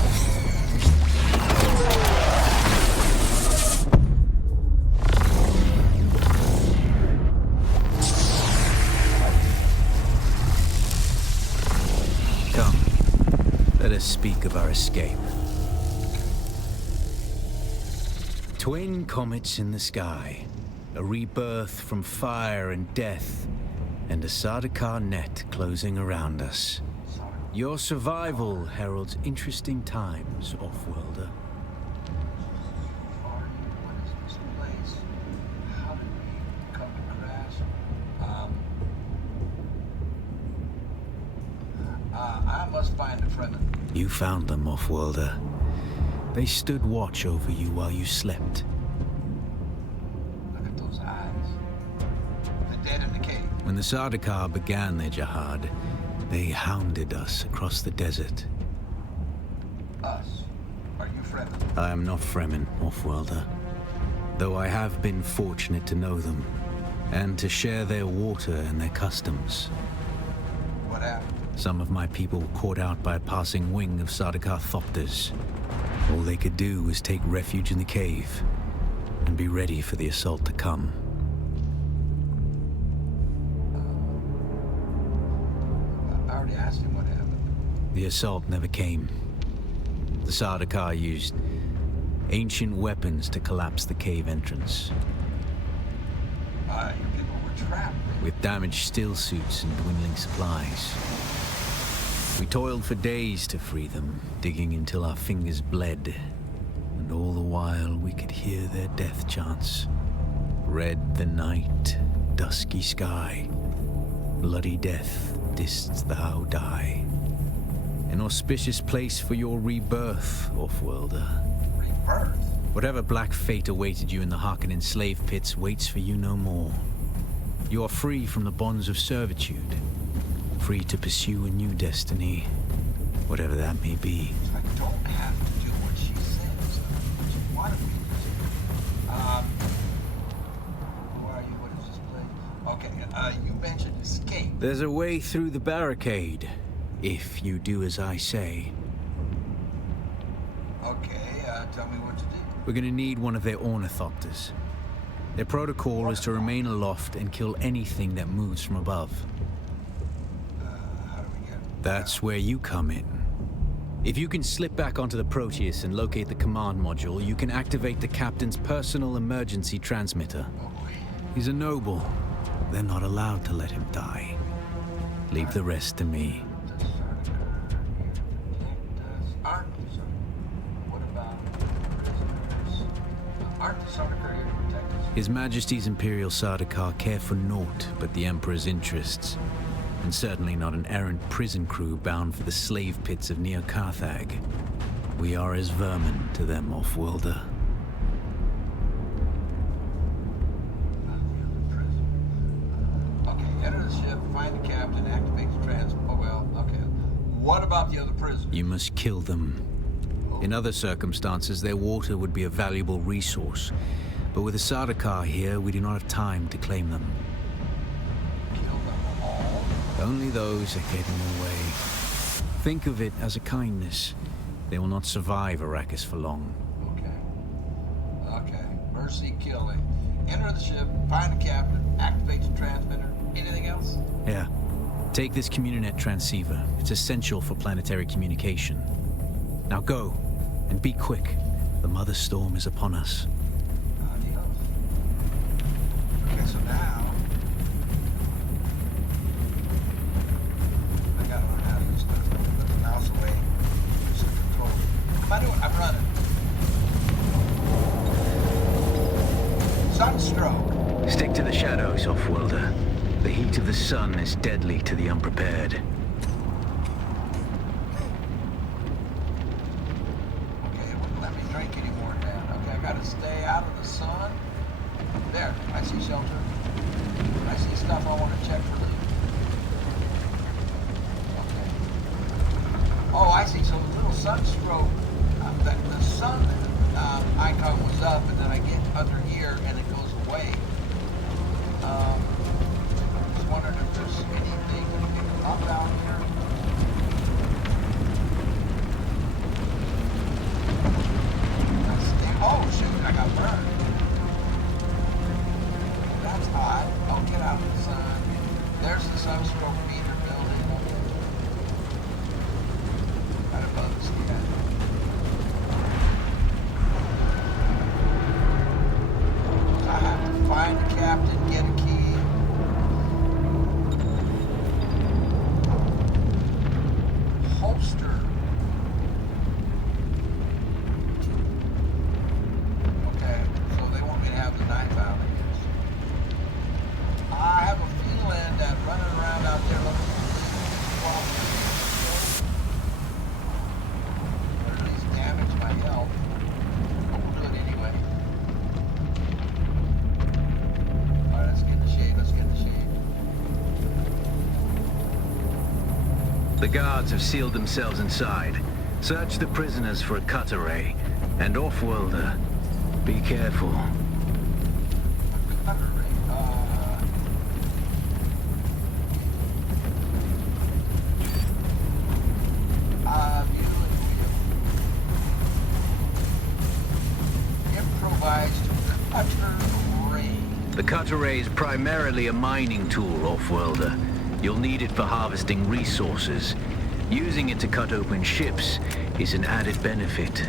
Come, let us speak of our escape. Twin comets in the sky, a rebirth from fire and death, and a Sardaukar net closing around us. Your survival heralds interesting times, Off-worlder. What is this place? How did we come to crash? I must find a friend. You found them, Off-worlder. They stood watch over you while you slept. Look at those eyes. The dead in the cave. When the Sardaukar began their jihad, they hounded us across the desert. Us. Are you friendly? I am not Fremen, Off-worlder, though I have been fortunate to know them, and to share their water and their customs. What happened? Some of my people were caught out by a passing wing of Sardaukar thopters. All they could do was take refuge in the cave, and be ready for the assault to come. I already asked him what happened. The assault never came. The Sardaukar used ancient weapons to collapse the cave entrance. Your people were trapped. With damaged steel suits and dwindling supplies. We toiled for days to free them, digging until our fingers bled, and all the while we could hear their death chants. Red the night, dusky sky, bloody death didst thou die. An auspicious place for your rebirth, Off-worlder. Rebirth? Whatever black fate awaited you in the Harkonnen slave pits waits for you no more. You are free from the bonds of servitude, free to pursue a new destiny, whatever that may be. I don't have to do what she says. What you wanted me to do. Where are you? What is this place? Okay, you mentioned escape. There's a way through the barricade, if you do as I say. Okay, tell me what to do. We're gonna need one of their ornithopters. Their protocol is to remain aloft and kill anything that moves from above. How do we get? That's where you come in. If you can slip back onto the Proteus and locate the command module, you can activate the captain's personal emergency transmitter. Oh boy. He's a noble. They're not allowed to let him die. Leave the rest to me. The Sardaukar protect us. Aren't the Sardaukar? What about prisoners? Aren't the Sardaukar here to protect us? His Majesty's Imperial Sardaukar care for naught but the Emperor's interests, and certainly not an errant prison crew bound for the slave pits of Neo Carthag. We are as vermin to them, Off-worlder. Okay, enter the ship, find the captain, activate the oh well, okay. What about the other prisoners? You must kill them. In other circumstances, their water would be a valuable resource. But with the Sardaukar here, we do not have time to claim them. Kill them all? Only those that get in the way. Think of it as a kindness. They will not survive Arrakis for long. Okay. Mercy killing. Enter the ship, find the captain, activate the transmitter. Anything else? Yeah. Take this Communinet transceiver. It's essential for planetary communication. Now go, and be quick. The Mother Storm is upon us. Adios. Okay, so now I gotta learn how to use the put the mouse away. Use the control. What am I doing? I'm running. Sunstroke. Stick to the shadows, Offworlder. The heat of the sun is deadly to the unprepared. Okay, it wouldn't let me drink anymore, Dad. Okay, I gotta stay out of the sun. There, I see shelter. I see stuff I want to check for loot. Okay. Oh, I see. So the little sunstroke, the sun icon was up, and then I get under here, and it goes away. Just wondering if there's anything up down here. Oh shoot, I got burned. That's hot. Oh, get out of the sun. There's the sunstroke meter building. Right above us, yeah. I have to find the captain, get a key. Holster. Okay, so they want me to have the knife out, I guess. I have a feeling that running around out there looking for things or at least damage my health. But we'll do it anyway. Alright, let's get in the shade, let's get in the shade. The guards have sealed themselves inside. Search the prisoners for a cut array. And Offworlder, be careful. Cut array, view and wheel. Improvised cutter array. The cut array is primarily a mining tool, Offworlder. You'll need it for harvesting resources. Using it to cut open ships is an added benefit.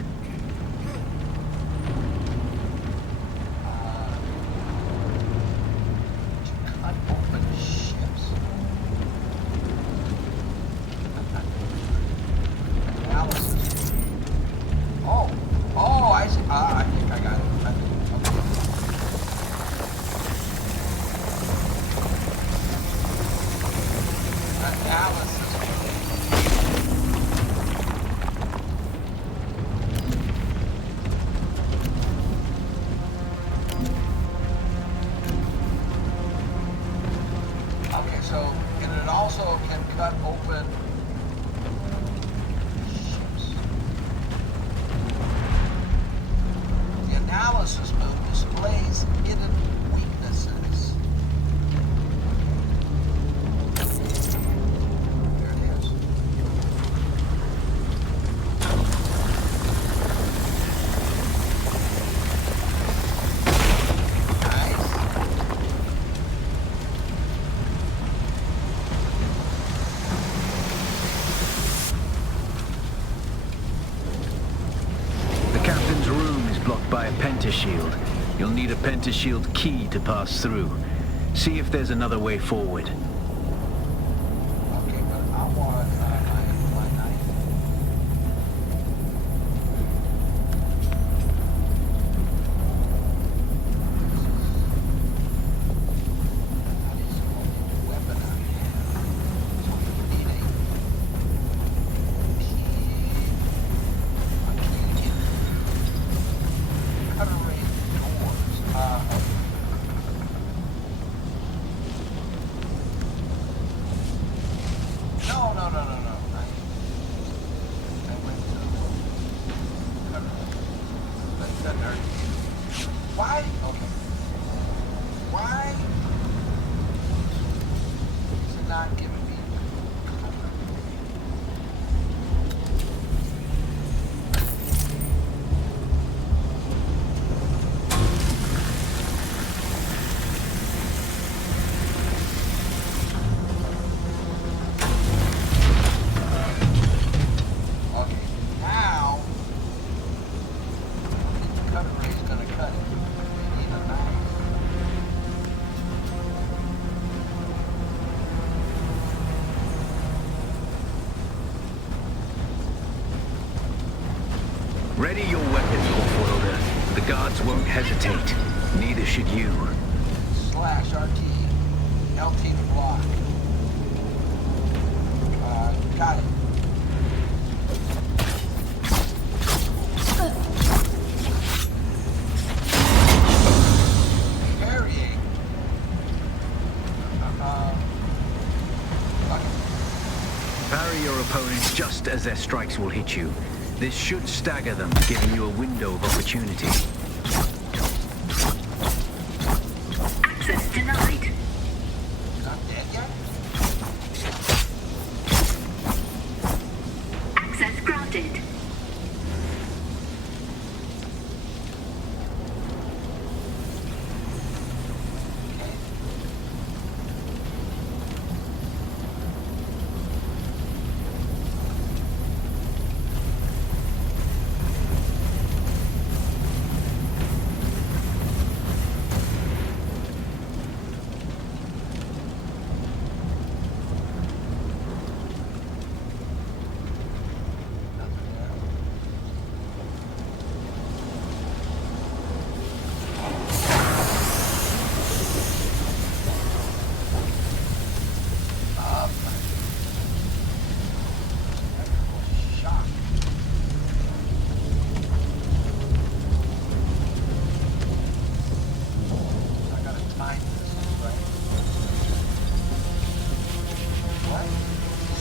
Cut open ships. Analysis. Oh, I see. I think I got it. Analysis. Okay, so and it also can cut open ships. The analysis mode displays hidden weaknesses. There it is. Nice. The captain's room is blocked by a pentashield. You'll need a pentashield key to pass through. See if there's another way forward. Okay, but I want my knife. That is the only weapon I have. So we need a key. Cut array doors. Ready your weapon, North-Worlder. The guards won't hesitate. Neither should you. Slash RT. LT to block. Got it. Parrying. Parry your opponents just as their strikes will hit you. This should stagger them, giving you a window of opportunity. Access denied. Not dead yet? Access granted.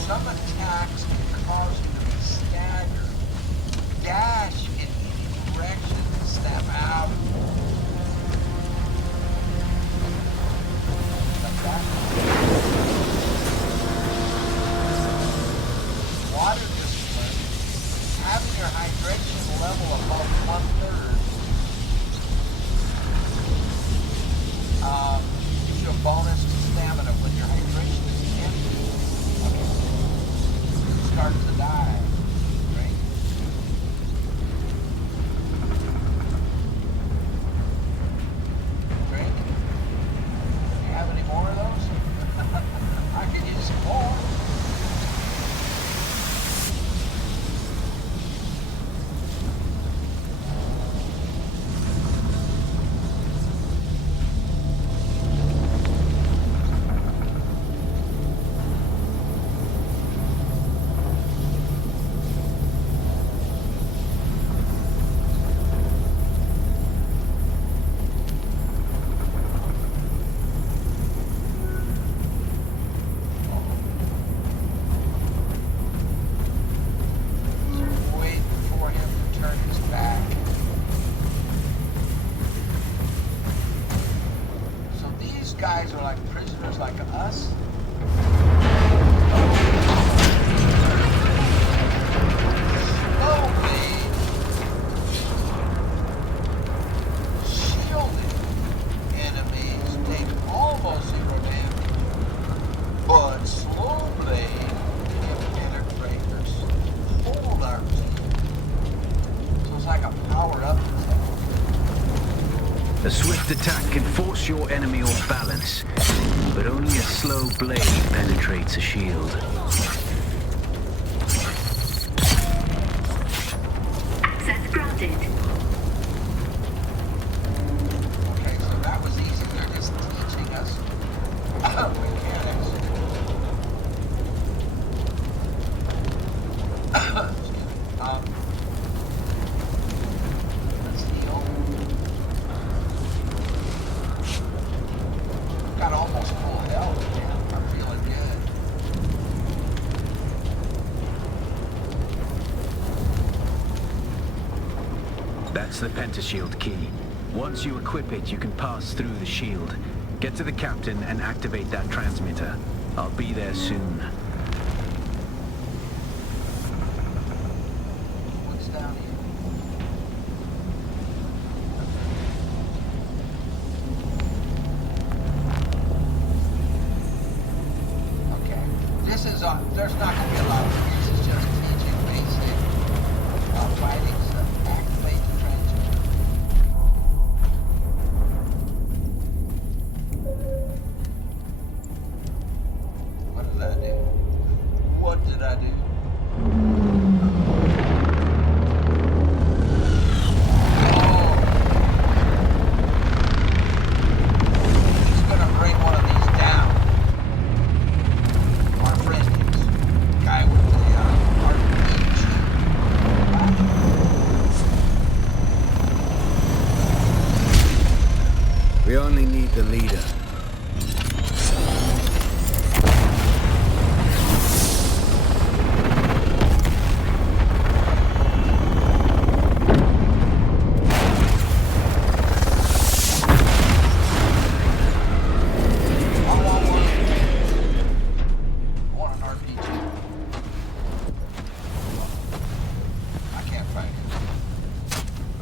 Some attacks can cause you to be staggered. Dash in any direction and snap out. Like that. Water discipline. Having your hydration level above 1/3 gives you a bonus to stamina when your hydration is empty. Start to die, right? Drink. Do you have any more of those? I could use some more. Guys are like prisoners like us. Slowly shielded enemies take almost 0 damage, but slow blade penetrators hold our team. So it's like a power-up. A swift attack can force your enemy off balance, but only a slow blade penetrates a shield. Access granted. Okay, so that was easy. They're just teaching us mechanics. Let's heal. Got almost full health, man. I'm feeling good. That's the pentashield key. Once you equip it, you can pass through the shield. Get to the captain and activate that transmitter. I'll be there soon. What's down here? Okay. This is there's not going to be a lot of this is just teaching basic fighting stuff. Activate the transmitter. What does that do?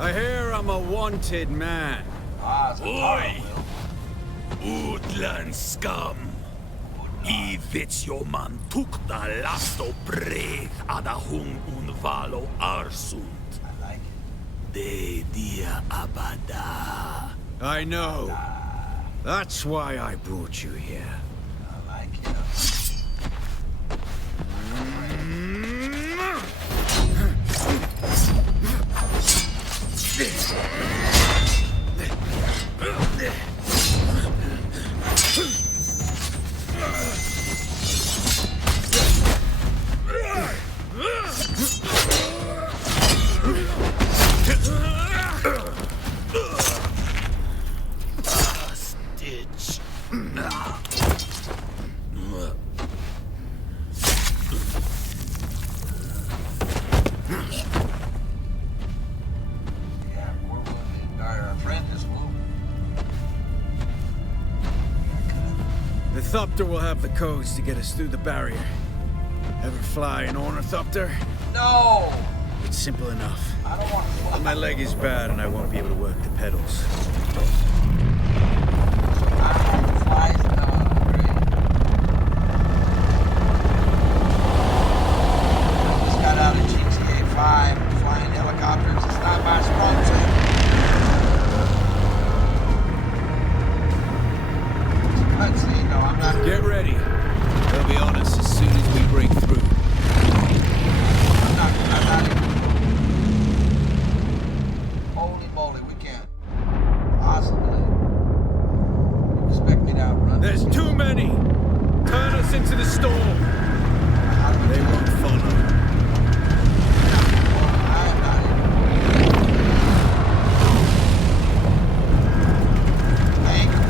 I hear I'm a wanted man. Ah, så Oi! Utland scum! I vetsioman tukta lasto breath ada hung un valo arsund. I like it. De dia abada. I know. That's why I brought you here. I like it. Stitch. Yeah, we're wounded. Our friend is wounded. The Thopter will have the codes to get us through the barrier. Ever fly an ornithopter? No! It's simple enough. I don't want to fly. My leg is bad and I won't be able to work the pedals. Flies, great. Just got out of GTA 5 flying helicopters. It's not my strong suit. Cutscene, no, I'm not. Get ready. They'll be on us as soon as we break through. I'm not even. Holy moly, we can't. Possibly. You expect me to outrun There's this? too many! Turn us into the storm! How do we They do it? won't follow. I am not even. Thank you.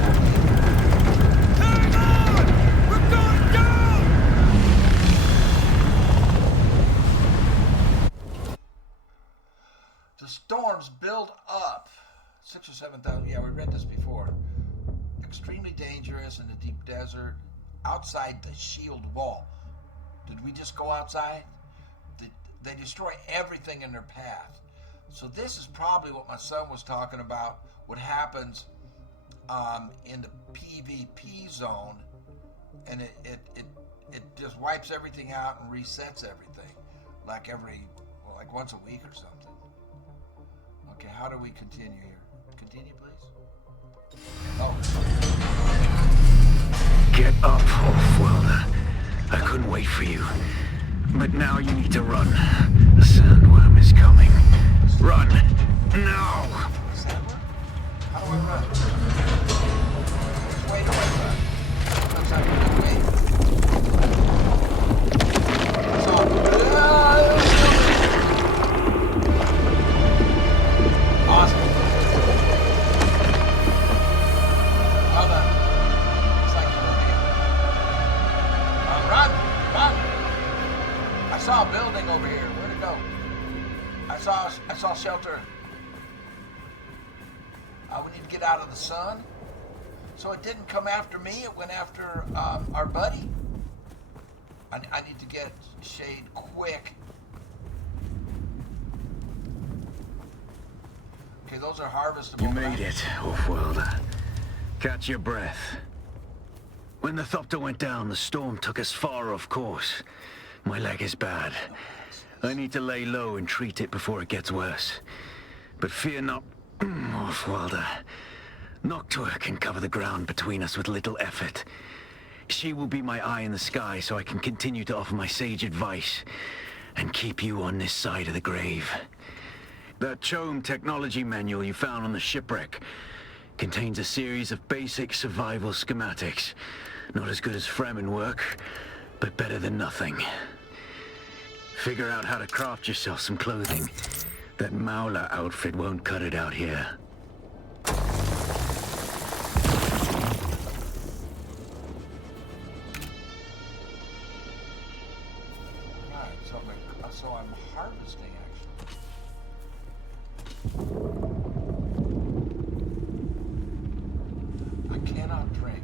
Hang on! We're going down! The storms build up. 6 or 7,000. Yeah, we read this before. Extremely dangerous in the deep desert. Outside the shield wall. Did we just go outside? They destroy everything in their path. So this is probably what my son was talking about. What happens in the PvP zone, and it just wipes everything out and resets everything, like like once a week or something. Okay, how do we continue here? Continue, please. Oh, Get up, Off-Worlder. I couldn't wait for you. But now you need to run. The sandworm is coming. Run! Now! sandworm? How do I run? Which way do I run? Looks like a good way. Awesome. Hold on. Looks like you're moving. Run! Run! I saw a building over here. Where'd it go? I saw shelter. We need to get out of the sun. So it didn't come after me. It went after our buddy. I need to get shade quick. Okay, those are harvestable. You made it, Off-Worlder. Catch your breath. When the Thopter went down, the storm took us far off course. My leg is bad. I need to lay low and treat it before it gets worse. But fear not, Off-Worlder. Noctua can cover the ground between us with little effort. She will be my eye in the sky so I can continue to offer my sage advice and keep you on this side of the grave. That CHOAM technology manual you found on the shipwreck contains a series of basic survival schematics. Not as good as Fremen work, but better than nothing. Figure out how to craft yourself some clothing. That Mauler outfit won't cut it out here. Right, so I'm harvesting actually. I cannot drink.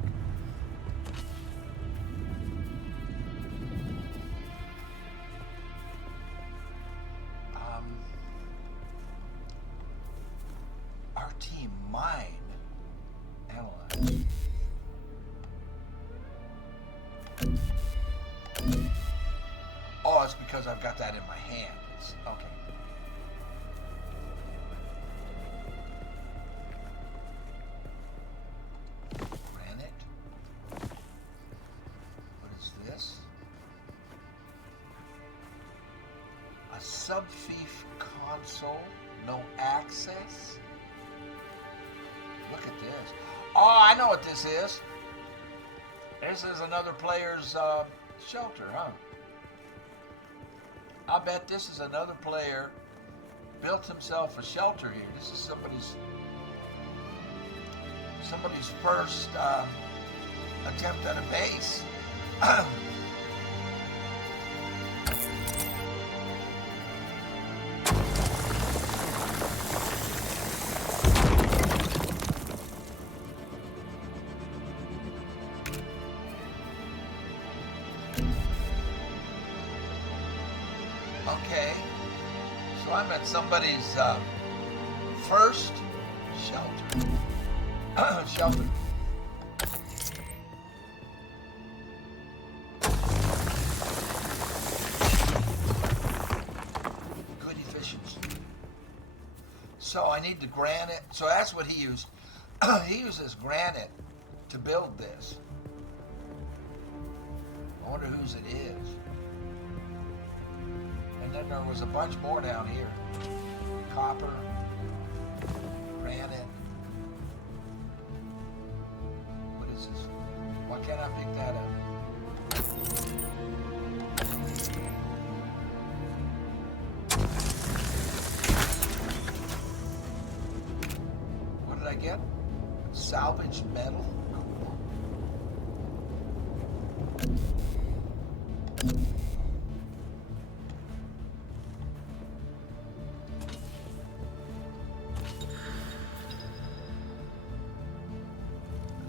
team mine. Analyze. Oh, it's because I've got that in my hand. It's okay. Granite. What is this? A subfief console. No access. Look at this. Oh, I know what this is. This is another player's shelter, huh? I bet this is another player built himself a shelter here. This is somebody's first attempt at a base. Okay, so I'm at somebody's first shelter. Shelter. Good efficiency. So I need the granite. So that's what he used. He uses granite to build this. I wonder whose it is. And then there was a bunch more down here. Copper, granite. What is this? Why can't I pick that up? What did I get? Salvaged metal.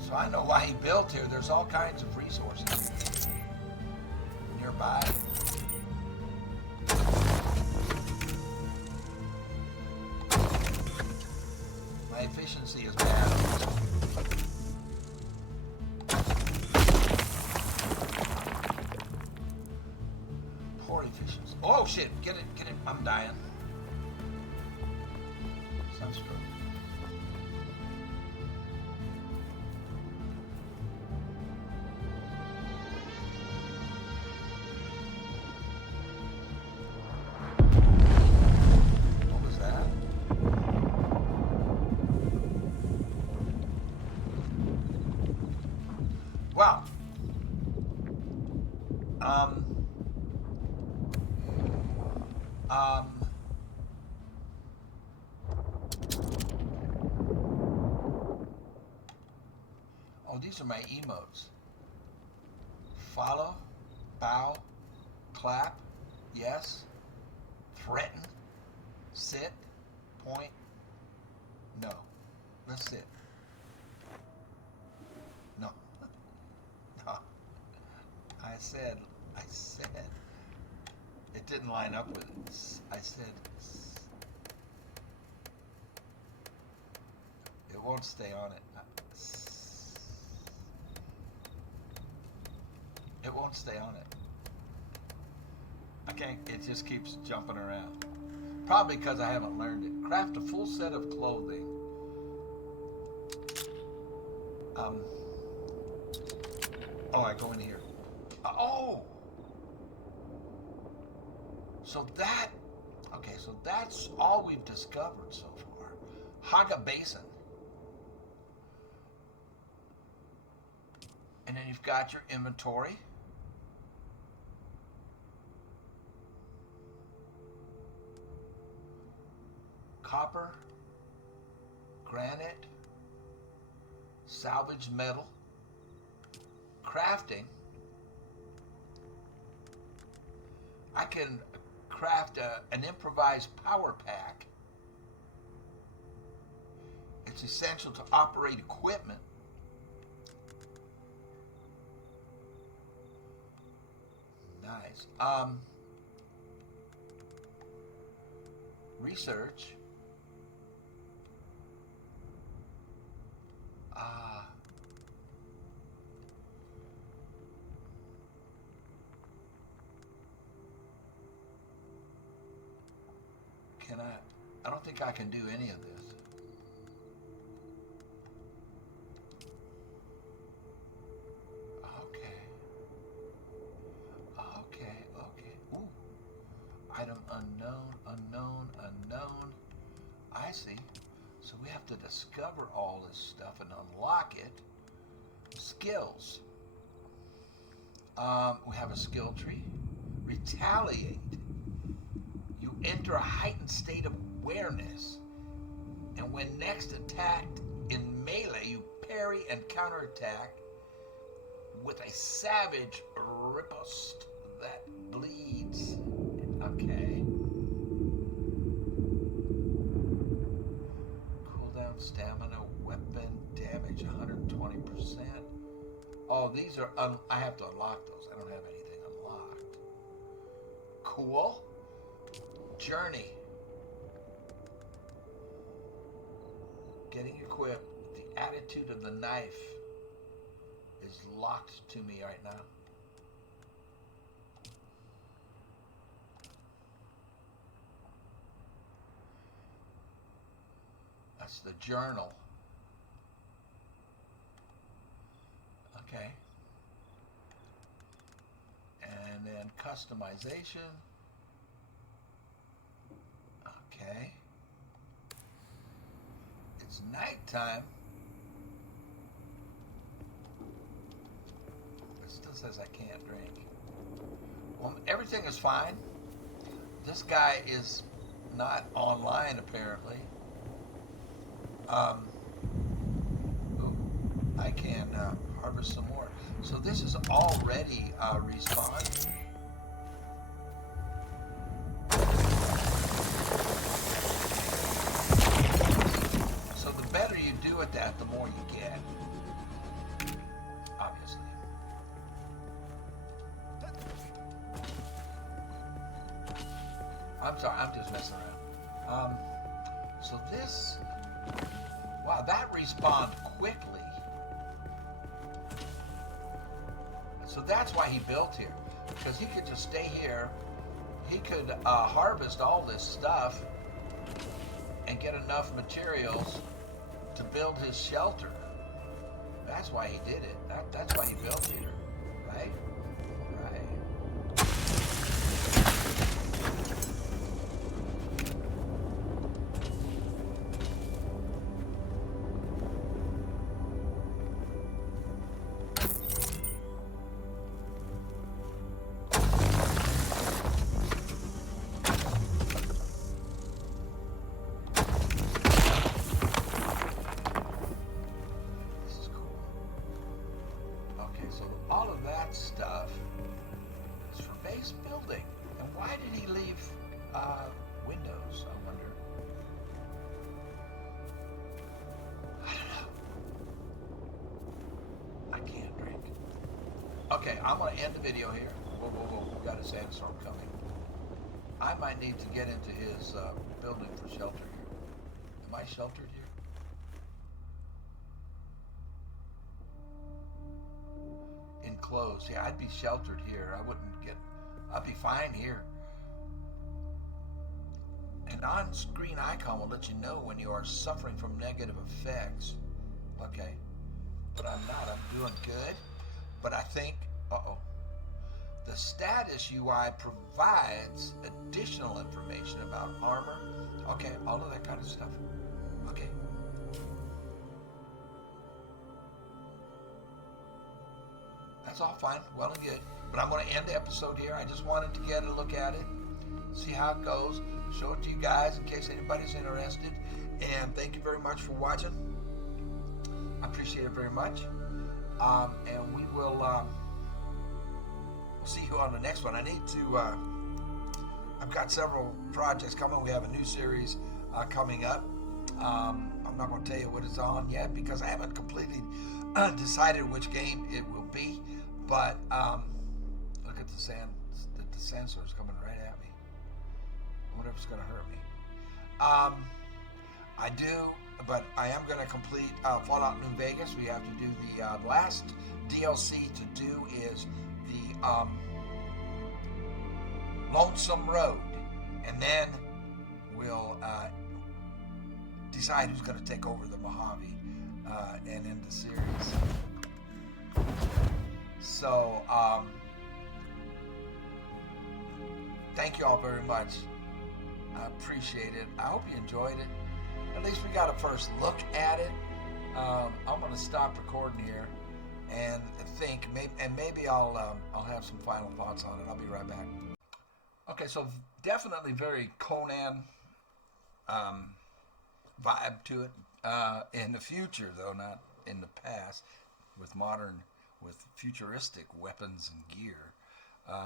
So I know why he built here. There's all kinds of resources nearby. My efficiency is bad. Poor efficiency. Oh shit, get it, I'm dying. Sunstroke. Well, oh, these are my emotes. Follow, bow, clap, yes, threaten, sit, point, no. Let's sit. No. No. I said, it didn't line up with it. I said, it won't stay on it. It won't stay on it. Okay, it just keeps jumping around. Probably because I haven't learned it. Craft a full set of clothing. Oh, I go in here. Oh! So that's all we've discovered so far. Haga Basin. And then you've got your inventory. Copper, granite, salvaged metal, crafting. I can craft an improvised power pack. It's essential to operate equipment. Nice. Research. Can I? I don't think I can do any of this. Okay. Ooh. Item unknown. I see. So we have to discover all this stuff and unlock it. Skills. We have a skill tree. Retaliate. You enter a heightened state of awareness, and when next attacked in melee, you parry and counterattack with a savage riposte that bleeds. Okay. Cooldown, stamina, weapon, damage 120%. Oh, these are, I have to unlock those. I don't have anything unlocked. Cool. Journey. Getting equipped. The attitude of the knife is locked to me right now. That's the journal. Okay. And then customization. Okay. It's nighttime. It still says I can't drink. Well, everything is fine. This guy is not online apparently. Ooh, I can harvest some more. So this is already respawned. So the better you do at that, the more you get. Obviously. I'm sorry, I'm just messing around. So this, wow, that respawned quickly. So that's why he built here, because he could just stay here. He could harvest all this stuff and get enough materials to build his shelter. That's why he did it. That's why he built here, right? Right. Stuff is for base building. And why did he leave windows, I wonder? I don't know. I can't drink. Okay, I'm going to end the video here. Whoa. We've got a sandstorm coming. I might need to get into his building for shelter here. Am I sheltered here? Enclosed. Yeah, I'd be sheltered here. I'd be fine here. An on-screen icon will let you know when you are suffering from negative effects. Okay. But I'm not. I'm doing good. But I think, the status UI provides additional information about armor. Okay, all of that kind of stuff. Okay. That's all fine, well and good. But I'm going to end the episode here. I just wanted to get a look at it, see how it goes, show it to you guys in case anybody's interested. And thank you very much for watching. I appreciate it very much. And we will we'll see you on the next one. I need to, I've got several projects coming. We have a new series coming up. I'm not going to tell you what it's on yet because I haven't completely decided which game it will be. But look at the sand. The sandstorm's coming right at me. I wonder if it's going to hurt me. I do, but I am going to complete Fallout New Vegas. We have to do the last DLC to do is the Lonesome Road, and then we'll will decide who's going to take over the Mojave and end the series. So, thank you all very much. I appreciate it. I hope you enjoyed it. At least we got a first look at it. I'm going to stop recording here and think, maybe I'll have some final thoughts on it. I'll be right back. Okay, so definitely very Conan vibe to it in the future, though not in the past, with futuristic weapons and gear.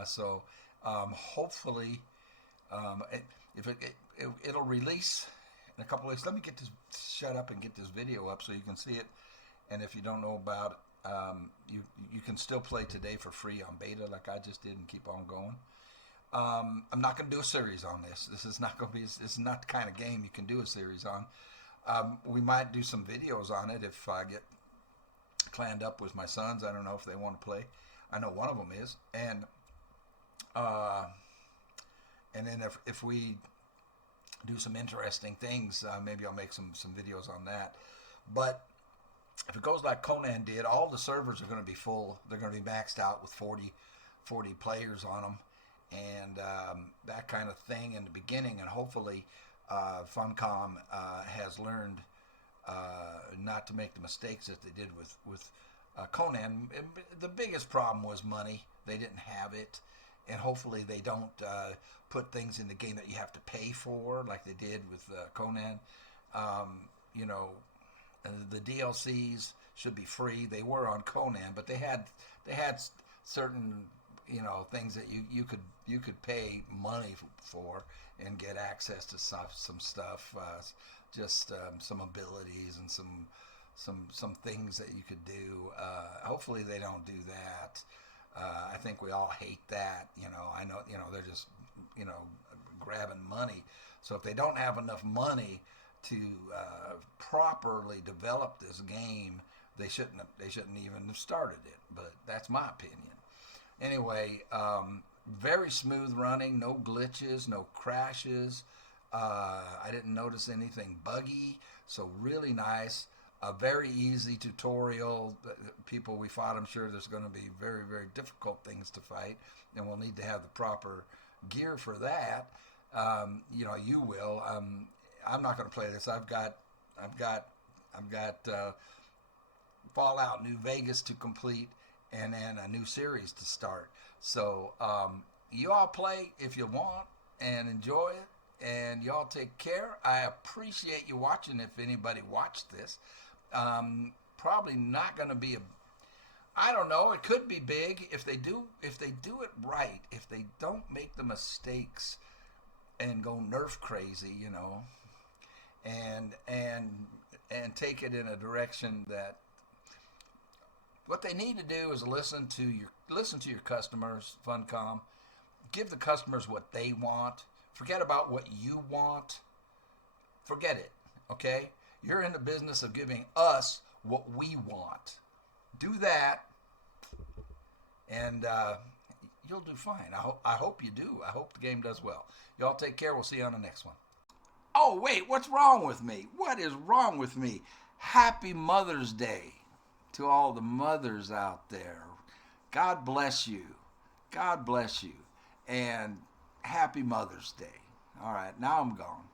So hopefully, it'll release in a couple of weeks. Let me shut up and get this video up so you can see it. And if you don't know about it, you can still play today for free on beta, like I just did, and keep on going. I'm not going to do a series on this. This is not the kind of game you can do a series on. We might do some videos on it if I get claned up with my sons. I don't know if they want to play. I know one of them is, and then if we do some interesting things, maybe I'll make some videos on that. But if it goes like Conan did, all the servers are going to be full. They're going to be maxed out with 40 players on them, and that kind of thing in the beginning. And hopefully Funcom has learned not to make the mistakes that they did with Conan. The biggest problem was money. They didn't have it. And hopefully they don't put things in the game that you have to pay for, like they did with Conan. The DLCs should be free. They were on Conan, but they had certain things that you could pay money for and get access to some stuff, some abilities and some things that you could do. Hopefully they don't do that. I think we all hate that. I know, they're just, grabbing money. So if they don't have enough money to properly develop this game, they shouldn't even have started it. But that's my opinion. Anyway, very smooth running, no glitches, no crashes. I didn't notice anything buggy, so really nice. A very easy tutorial. People we fought, I'm sure there's going to be very, very difficult things to fight, and we'll need to have the proper gear for that. You will. I'm not going to play this. I've got Fallout New Vegas to complete, and then a new series to start. So you all play if you want and enjoy it, and y'all take care. I appreciate you watching. If anybody watched this. Probably not going to be I don't know. It could be big if they do it right. If they don't make the mistakes and go nerf crazy, and take it in a direction that what they need to do is listen to your customers, Funcom. Give the customers what they want. Forget about what you want. Forget it. Okay. You're in the business of giving us what we want. Do that, and you'll do fine. I hope you do. I hope the game does well. Y'all take care. We'll see you on the next one. Oh, wait. What's wrong with me? What is wrong with me? Happy Mother's Day to all the mothers out there. God bless you. God bless you. And happy Mother's Day. All right. Now I'm gone.